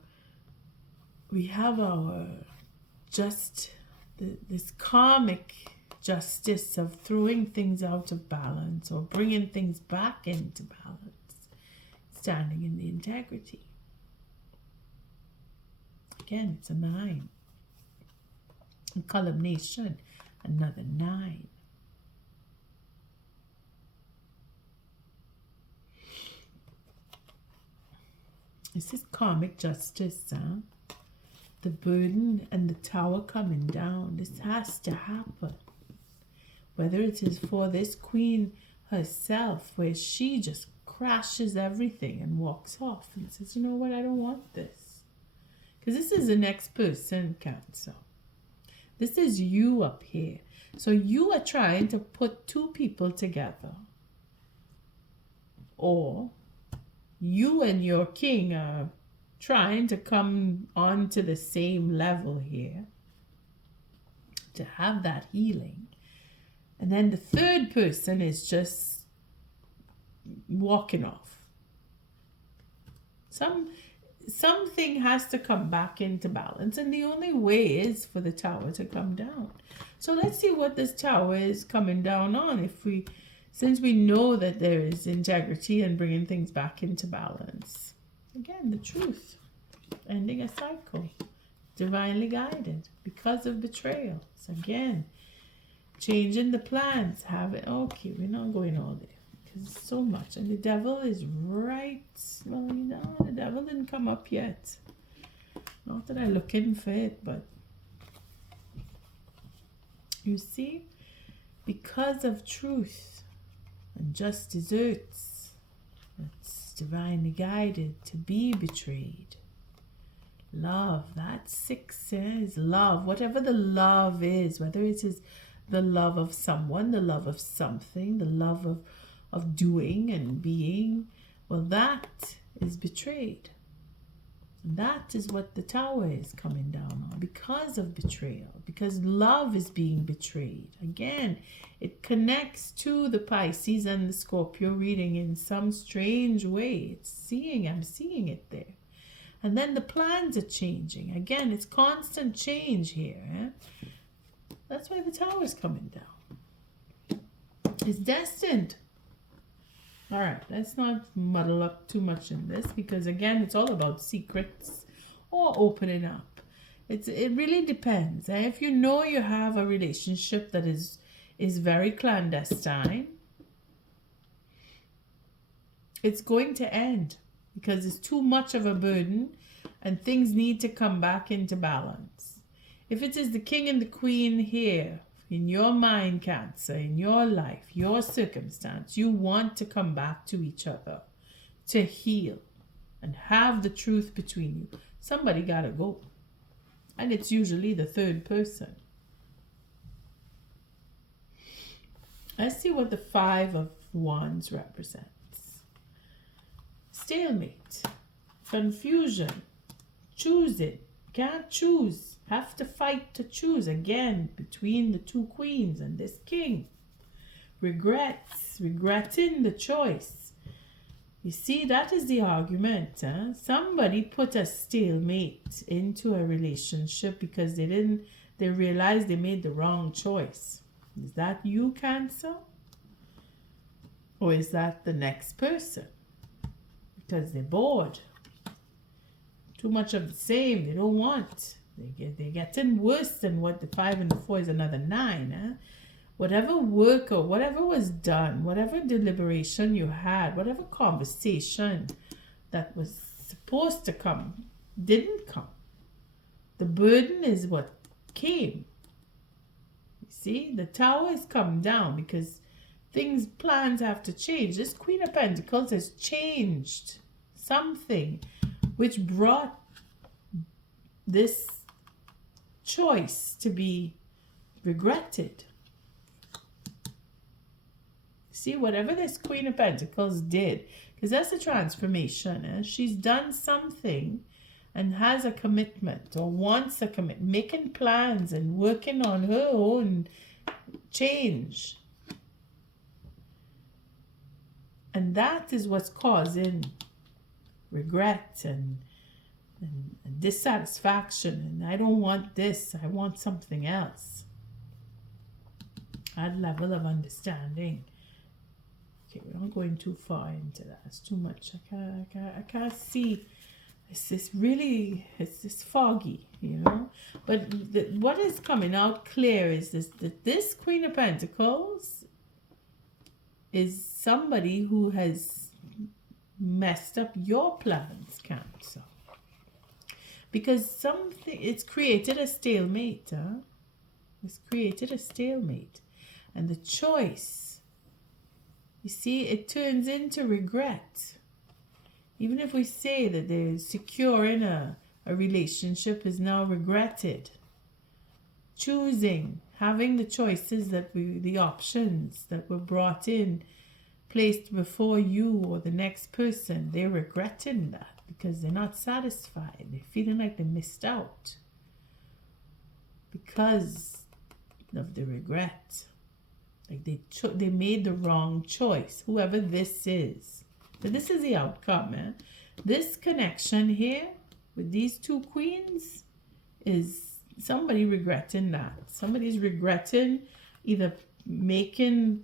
this karmic justice of throwing things out of balance or bringing things back into balance, standing in the integrity. Again, it's a 9. In culmination, another 9. This is karmic justice, the burden and the Tower coming down. This has to happen. Whether it is for this queen herself, where she just crashes everything and walks off and says, you know what, I don't want this. Because this is the next person, Cancer. This is you up here. So you are trying to put two people together. Or you and your king are trying to come onto the same level here to have that healing. And then the third person is just walking off. Something has to come back into balance, and the only way is for the Tower to come down. So let's see what this Tower is coming down on. Since we know that there is integrity and bringing things back into balance. Again, the truth, ending a cycle, divinely guided because of betrayals. Again, changing the plans, okay, we're not going all there because it's so much. And the devil is right. Well, the devil didn't come up yet. Not that I'm looking for it, but you see, because of truth and just desserts It's divinely guided to be betrayed. Love, that 6 says love, whatever the love is, whether it is the love of someone, the love of something, the love of doing and being, well, that is betrayed. And that is what the Tower is coming down on, because of betrayal, because love is being betrayed. Again, it connects to the Pisces and the Scorpio reading in some strange way. I'm seeing it there. And then the plans are changing. Again, it's constant change here. That's why the Tower is coming down. It's destined. All right, let's not muddle up too much in this, because again, it's all about secrets or opening up. It really depends. If you know you have a relationship that is very clandestine, it's going to end because it's too much of a burden and things need to come back into balance. If it is the king and the queen here, in your mind, Cancer, in your life, your circumstance, you want to come back to each other, to heal and have the truth between you. Somebody got to go. And it's usually the third person. Let's see what the 5 of Wands represents. Stalemate, confusion, choosing, can't choose. Have to fight to choose again between the 2 queens and this king. Regrets, regretting the choice. You see, that is the argument. Somebody put a stalemate into a relationship because they realized they made the wrong choice. Is that you, Cancer? Or is that the next person? Because they're bored. Too much of the same, they don't want. They're getting worse than what the 5 and the 4 is another 9. Whatever work or whatever was done, whatever deliberation you had, whatever conversation that was supposed to come, didn't come. The burden is what came. You see, the Tower has come down because plans have to change. This Queen of Pentacles has changed something which brought this choice to be regretted. See, whatever this Queen of Pentacles did, because that's a transformation. She's done something and has a commitment or wants a commitment, making plans and working on her own change. And that is what's causing regret and dissatisfaction. And I don't want this. I want something else. That level of understanding. Okay, we're not going too far into that. It's too much. I can't see. It's this foggy, you know. But what is coming out clear is that this Queen of Pentacles is somebody who has messed up your plans, Cancer. Because it's created a stalemate. It's created a stalemate. And the choice, you see, it turns into regret. Even if we say that they're secure in a relationship is now regretted. Choosing, having the choices the options that were brought in, placed before you or the next person, they're regretting that because they're not satisfied. They're feeling like they missed out because of the regret. Like they made the wrong choice, whoever this is. But this is the outcome, man. This connection here with these 2 queens is somebody regretting that. Somebody's regretting either making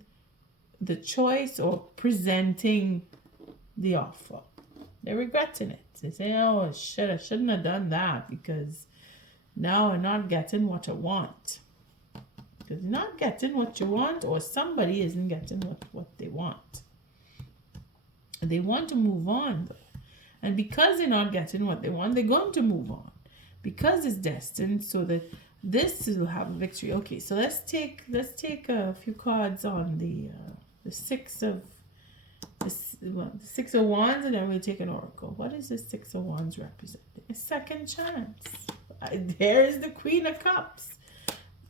the choice or presenting the offer. They're regretting it. They say, oh shit, I shouldn't have done that because now I'm not getting what I want. Because you're not getting what you want, or somebody isn't getting what they want. They want to move on, though. And because they're not getting what they want, they're going to move on. Because it's destined so that this will have a victory. Okay, so let's take a few cards on the 6 of well, the Six of Wands, and then we'll take an oracle. What is the Six of Wands representing? A second chance. There's the Queen of Cups.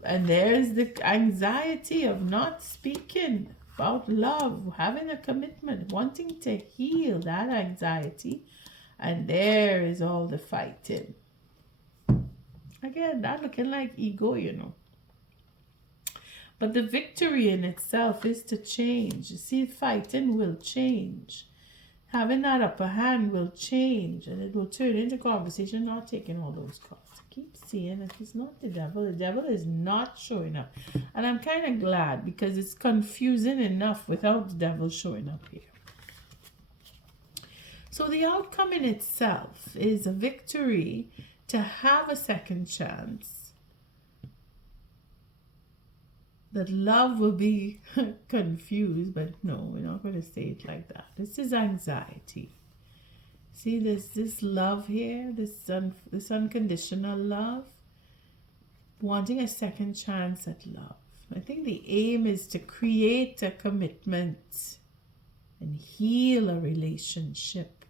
And there's the anxiety of not speaking about love, having a commitment, wanting to heal that anxiety. And there is all the fighting. Again, that looking like ego, you know. But the victory in itself is to change. You see, fighting will change. Having that upper hand will change. And it will turn into conversation, not taking all those cards. Keep seeing it. It's not the devil. The devil is not showing up. And I'm kind of glad because it's confusing enough without the devil showing up here. So the outcome in itself is a victory to have a second chance. That love will be confused, but no, we're not going to say it like that. This is anxiety. See this love here, this unconditional love, wanting a second chance at love. I think the aim is to create a commitment and heal a relationship.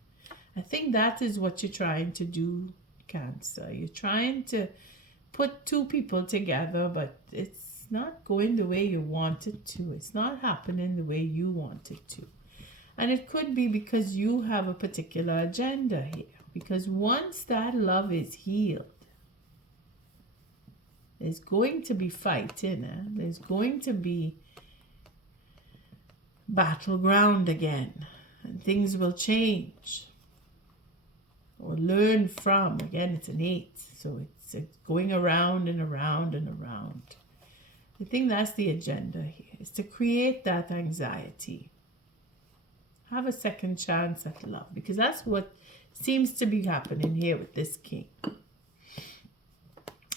I think that is what you're trying to do, Cancer. You're trying to put two people together, but it's not going the way you want it to. It's not happening the way you want it to. And it could be because you have a particular agenda here. Because once that love is healed, there's going to be fighting. There's going to be battleground again. And things will change. Or learn from. Again, it's an 8. So it's going around and around and around. I think that's the agenda here. Is to create that anxiety. Have a second chance at love, because that's what seems to be happening here with this king.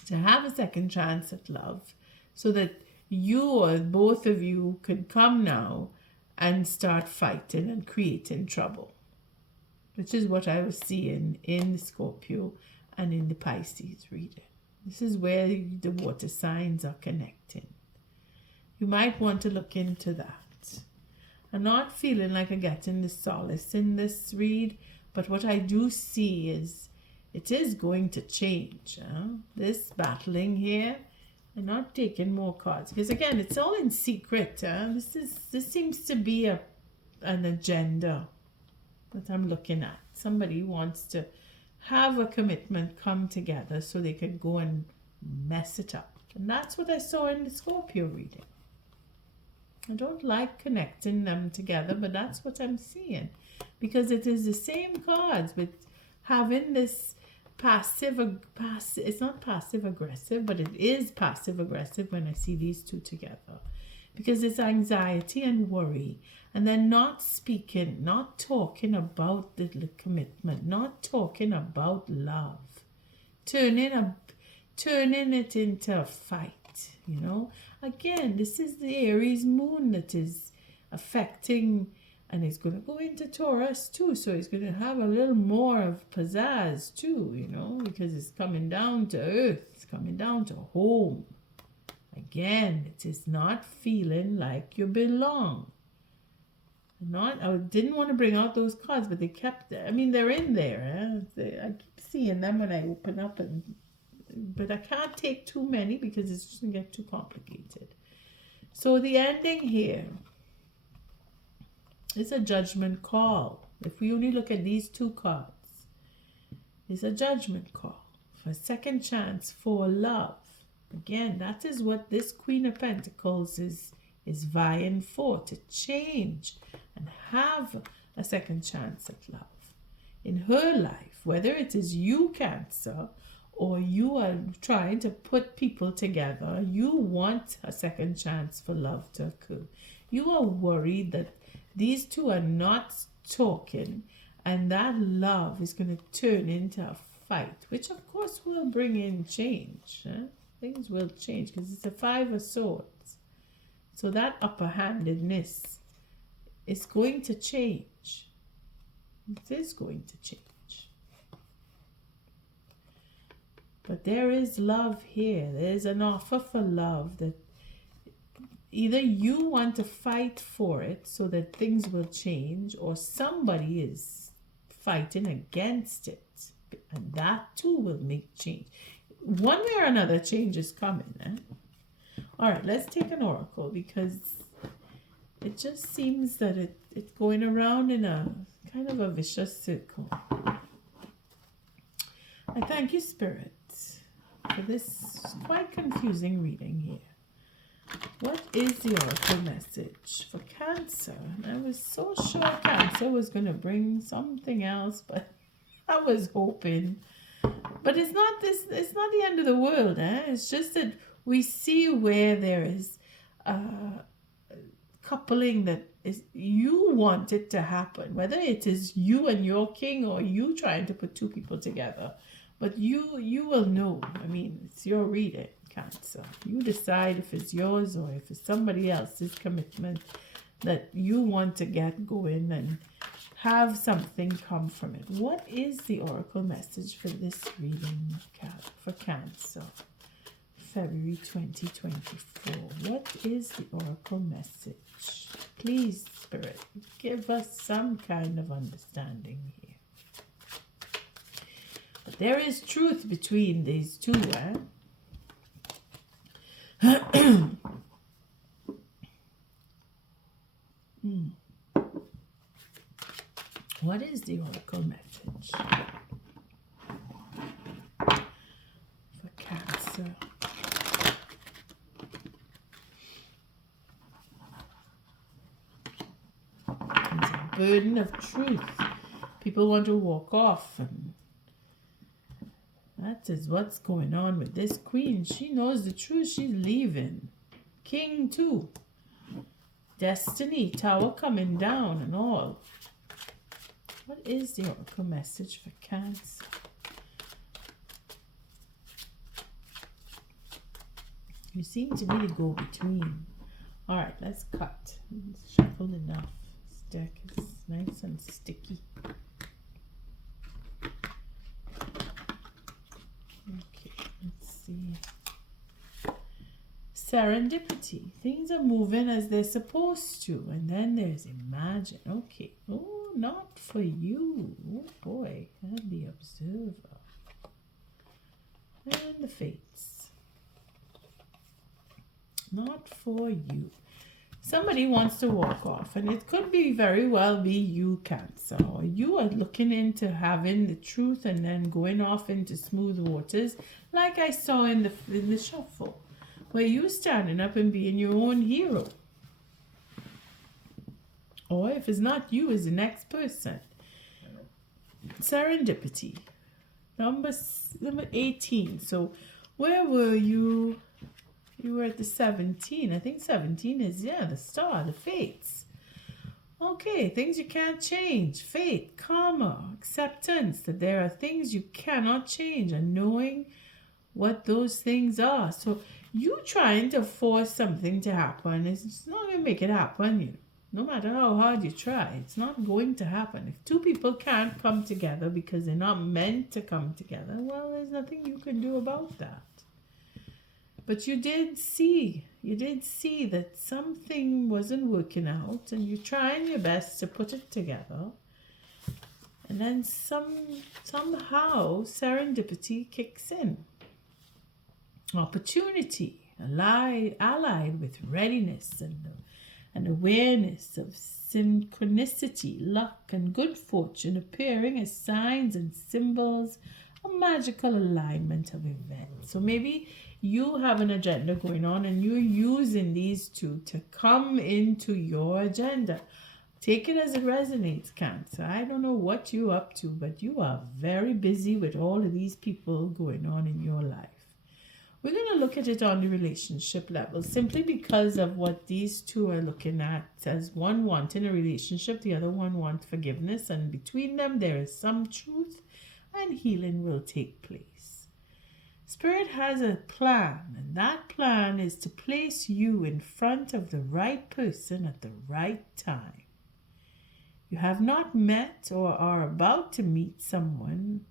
To have a second chance at love so that you or both of you could come now and start fighting and creating trouble, which is what I was seeing in the Scorpio and in the Pisces reading. This is where the water signs are connecting. You might want to look into that. I'm not feeling like I'm getting the solace in this read, but what I do see is it is going to change. This battling here, I'm not taking more cards because again, it's all in secret. This seems to be an agenda that I'm looking at. Somebody wants to have a commitment come together so they can go and mess it up, and that's what I saw in the Scorpio reading. I don't like connecting them together, but that's what I'm seeing. Because it is the same cards with having this it's not passive aggressive, but it is passive aggressive when I see these two together. Because it's anxiety and worry. And then not speaking, not talking about the commitment, not talking about love. Turning it into a fight. You know, again, this is the Aries moon that is affecting, and it's going to go into Taurus too. So it's going to have a little more of pizzazz too, you know, because it's coming down to earth. It's coming down to home. Again, it is not feeling like you belong. I didn't want to bring out those cards, but they kept, I mean, they're in there. I keep seeing them when I open up but I can't take too many because it's just going to get too complicated. So the ending here is a judgment call. If we only look at these two cards, it's a judgment call for a second chance for love. Again, that is what this Queen of Pentacles is vying for, to change and have a second chance at love in her life, whether it is you, Cancer, or you are trying to put people together. You want a second chance for love to occur. You are worried that these two are not talking and that love is going to turn into a fight, which of course will bring in change. Things will change because it's a 5 of Swords. So that upper-handedness is going to change. It is going to change. But there is love here. There's an offer for love that either you want to fight for it so that things will change, or somebody is fighting against it, and that too will make change. One way or another, change is coming. All right, let's take an oracle, because it just seems that it's going around in a kind of a vicious circle. I thank you, Spirit, for this quite confusing reading here. What is the oracle message for Cancer? I was so sure Cancer was going to bring something else, but I was hoping. But it's not the end of the world. It's just that we see where there is coupling that is you want it to happen, whether it is you and your king or you trying to put two people together. But you will know. I mean, it's your reading, Cancer. You decide if it's yours or if it's somebody else's commitment that you want to get going and have something come from it. What is the oracle message for this reading for Cancer, February 2024? What is the oracle message? Please, Spirit, give us some kind of understanding here. But there is truth between these two, What is the oracle message for Cancer? It's a burden of truth. People want to walk off, and that is what's going on with this queen. She knows the truth. She's leaving. King too. Destiny, tower coming down and all. What is the oracle message for Cancer? You seem to me to go between. All right, let's cut. It's shuffled enough. This deck is nice and sticky. Okay, let's see. Serendipity. Things are moving as they're supposed to. And then there's imagine. Okay. Oh, not for you. Oh boy. And the observer. And the fates. Not for you. Somebody wants to walk off, and it could be very well be you, Cancer, or you are looking into having the truth and then going off into smooth waters, like I saw in the shuffle, where you standing up and being your own hero. Or if it's not you, it's the next person. Serendipity, number 18. So where were you? You were at the 17. I think 17 is, the star, the fates. Okay, things you can't change. Fate, karma, acceptance that there are things you cannot change, and knowing what those things are. So you trying to force something to happen, it's not going to make it happen, No matter how hard you try, it's not going to happen. If two people can't come together because they're not meant to come together, well, there's nothing you can do about that. But you did see that something wasn't working out, and you're trying your best to put it together. And then somehow serendipity kicks in. Opportunity, allied with readiness and awareness of synchronicity, luck, and good fortune appearing as signs and symbols, a magical alignment of events. So maybe you have an agenda going on, and you're using these two to come into your agenda. Take it as it resonates, Cancer. I don't know what you're up to, but you are very busy with all of these people going on in your life. We're going to look at it on the relationship level, simply because of what these two are looking at, as one wanting a relationship, the other one wants forgiveness, and between them there is some truth, and healing will take place. Spirit has a plan, and that plan is to place you in front of the right person at the right time. You have not met or are about to meet someone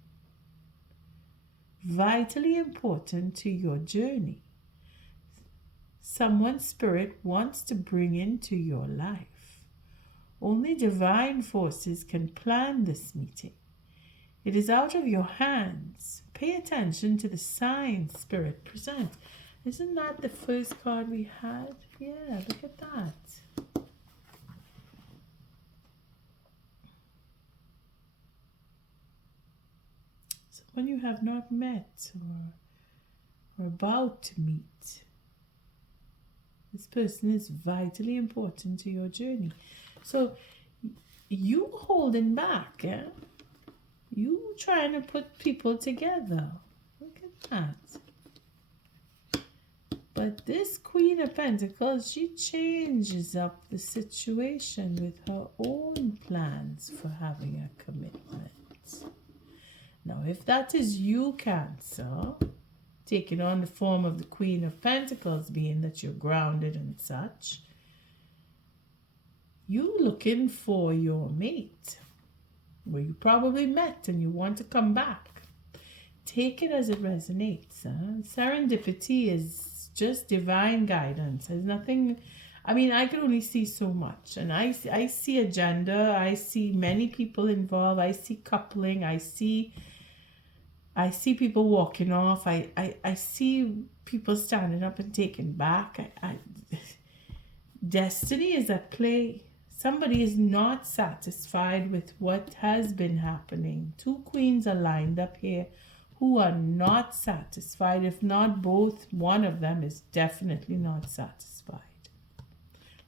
vitally important to your journey. someone's spirit wants to bring into your life. Only divine forces can plan this meeting. It is out of your hands. Pay attention to the signs Spirit presents. Isn't that the first card we had? Yeah, look at that. Someone you have not met or about to meet. This person is vitally important to your journey. So you holding back, yeah? You trying to put people together. Look at that. But this Queen of Pentacles, she changes up the situation with her own plans for having a commitment. Now, if that is you, Cancer, taking on the form of the Queen of Pentacles, being that you're grounded and such, you looking for your mate, where you probably met and you want to come back. Take it as it resonates. Serendipity is just divine guidance. There's nothing, I mean, I can only see so much. And I see agenda. I see many people involved. I see coupling. I see people walking off. I see people standing up and taking back. Destiny is at play. Somebody is not satisfied with what has been happening. Two queens are lined up here who are not satisfied. If not both, one of them is definitely not satisfied.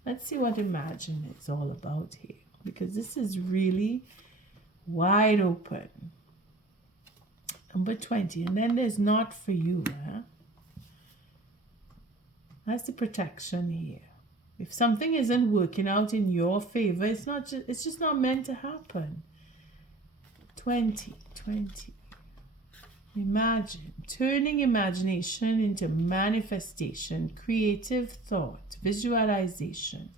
Let's see what Imagine is all about here, because this is really wide open. Number 20, and then there's Not For You. That's the protection here. If something isn't working out in your favor, it's just not meant to happen. 20. Imagine. Turning imagination into manifestation, creative thought, visualization.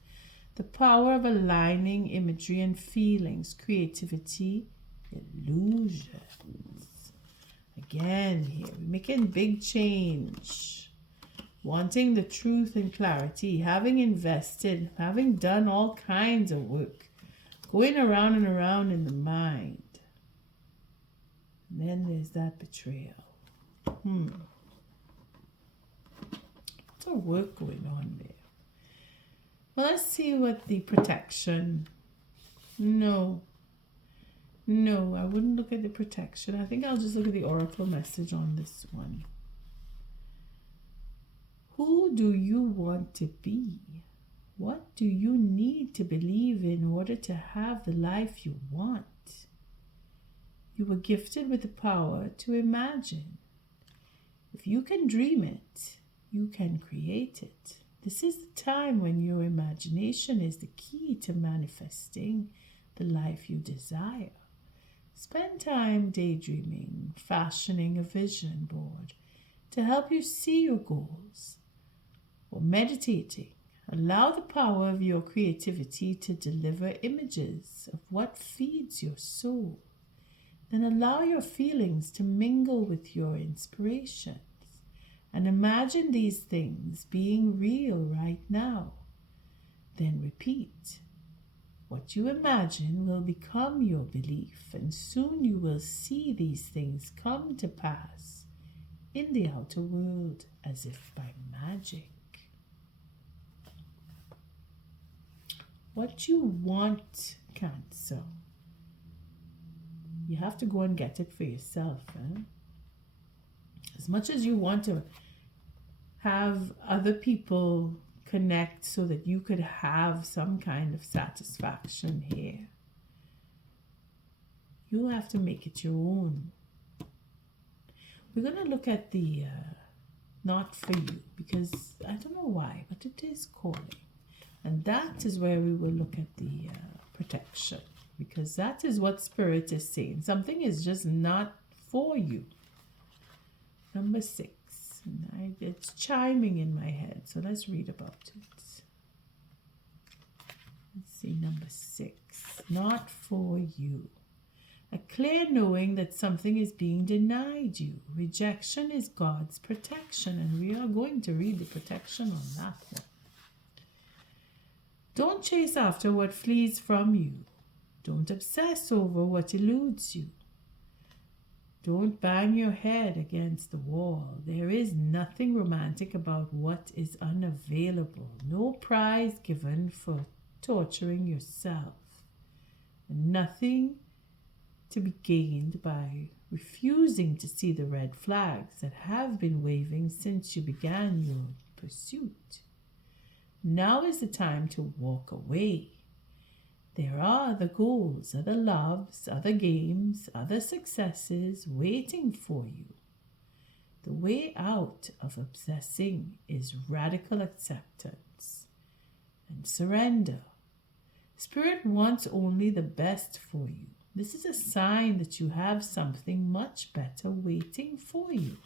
The power of aligning imagery and feelings, creativity, illusions. Again here, we're making big change. Wanting the truth and clarity, having invested, having done all kinds of work, going around and around in the mind. And then there's that betrayal. What's our work going on there? Well, let's see what the protection. No, I wouldn't look at the protection. I think I'll just look at the oracle message on this one. Who do you want to be? What do you need to believe in order to have the life you want? You were gifted with the power to imagine. If you can dream it, you can create it. This is the time when your imagination is the key to manifesting the life you desire. Spend time daydreaming, fashioning a vision board to help you see your goals, or meditating. Allow the power of your creativity to deliver images of what feeds your soul. Then allow your feelings to mingle with your inspirations. And imagine these things being real right now. Then repeat. What you imagine will become your belief, and soon you will see these things come to pass in the outer world as if by magic. What you want, Cancer, you have to go and get it for yourself. As much as you want to have other people connect so that you could have some kind of satisfaction here, you have to make it your own. We're going to look at the Not For You, because I don't know why, but it is calling. And that is where we will look at the protection, because that is what Spirit is saying. Something is just not for you. Number 6. It's chiming in my head, so let's read about it. Let's see, number 6. Not for you. A clear knowing that something is being denied you. Rejection is God's protection, and we are going to read the protection on that one. Don't chase after what flees from you. Don't obsess over what eludes you. Don't bang your head against the wall. There is nothing romantic about what is unavailable. No prize given for torturing yourself. And nothing to be gained by refusing to see the red flags that have been waving since you began your pursuit. Now is the time to walk away. There are other goals, other loves, other games, other successes waiting for you. The way out of obsessing is radical acceptance and surrender. Spirit wants only the best for you. This is a sign that you have something much better waiting for you.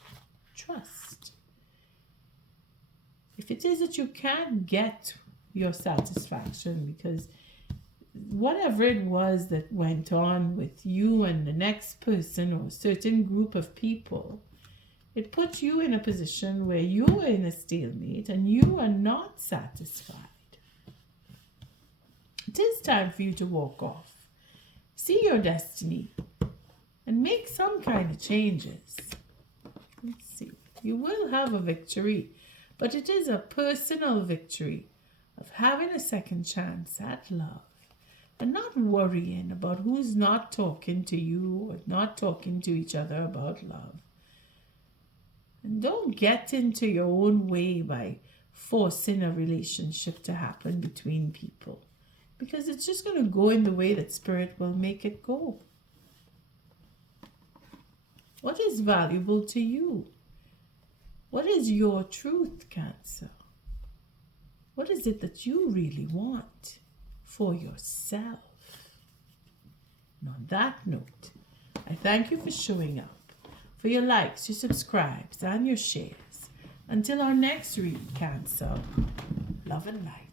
Trust. If it is that you can't get your satisfaction because whatever it was that went on with you and the next person or a certain group of people, it put you in a position where you are in a stalemate and you are not satisfied. It is time for you to walk off. See your destiny and make some kind of changes. Let's see. You will have a victory, but it is a personal victory of having a second chance at love and not worrying about who's not talking to you or not talking to each other about love. And don't get into your own way by forcing a relationship to happen between people, because it's just going to go in the way that Spirit will make it go. What is valuable to you? What is your truth, Cancer? What is it that you really want for yourself? And on that note, I thank you for showing up, for your likes, your subscribes, and your shares. Until our next read, Cancer, love and light.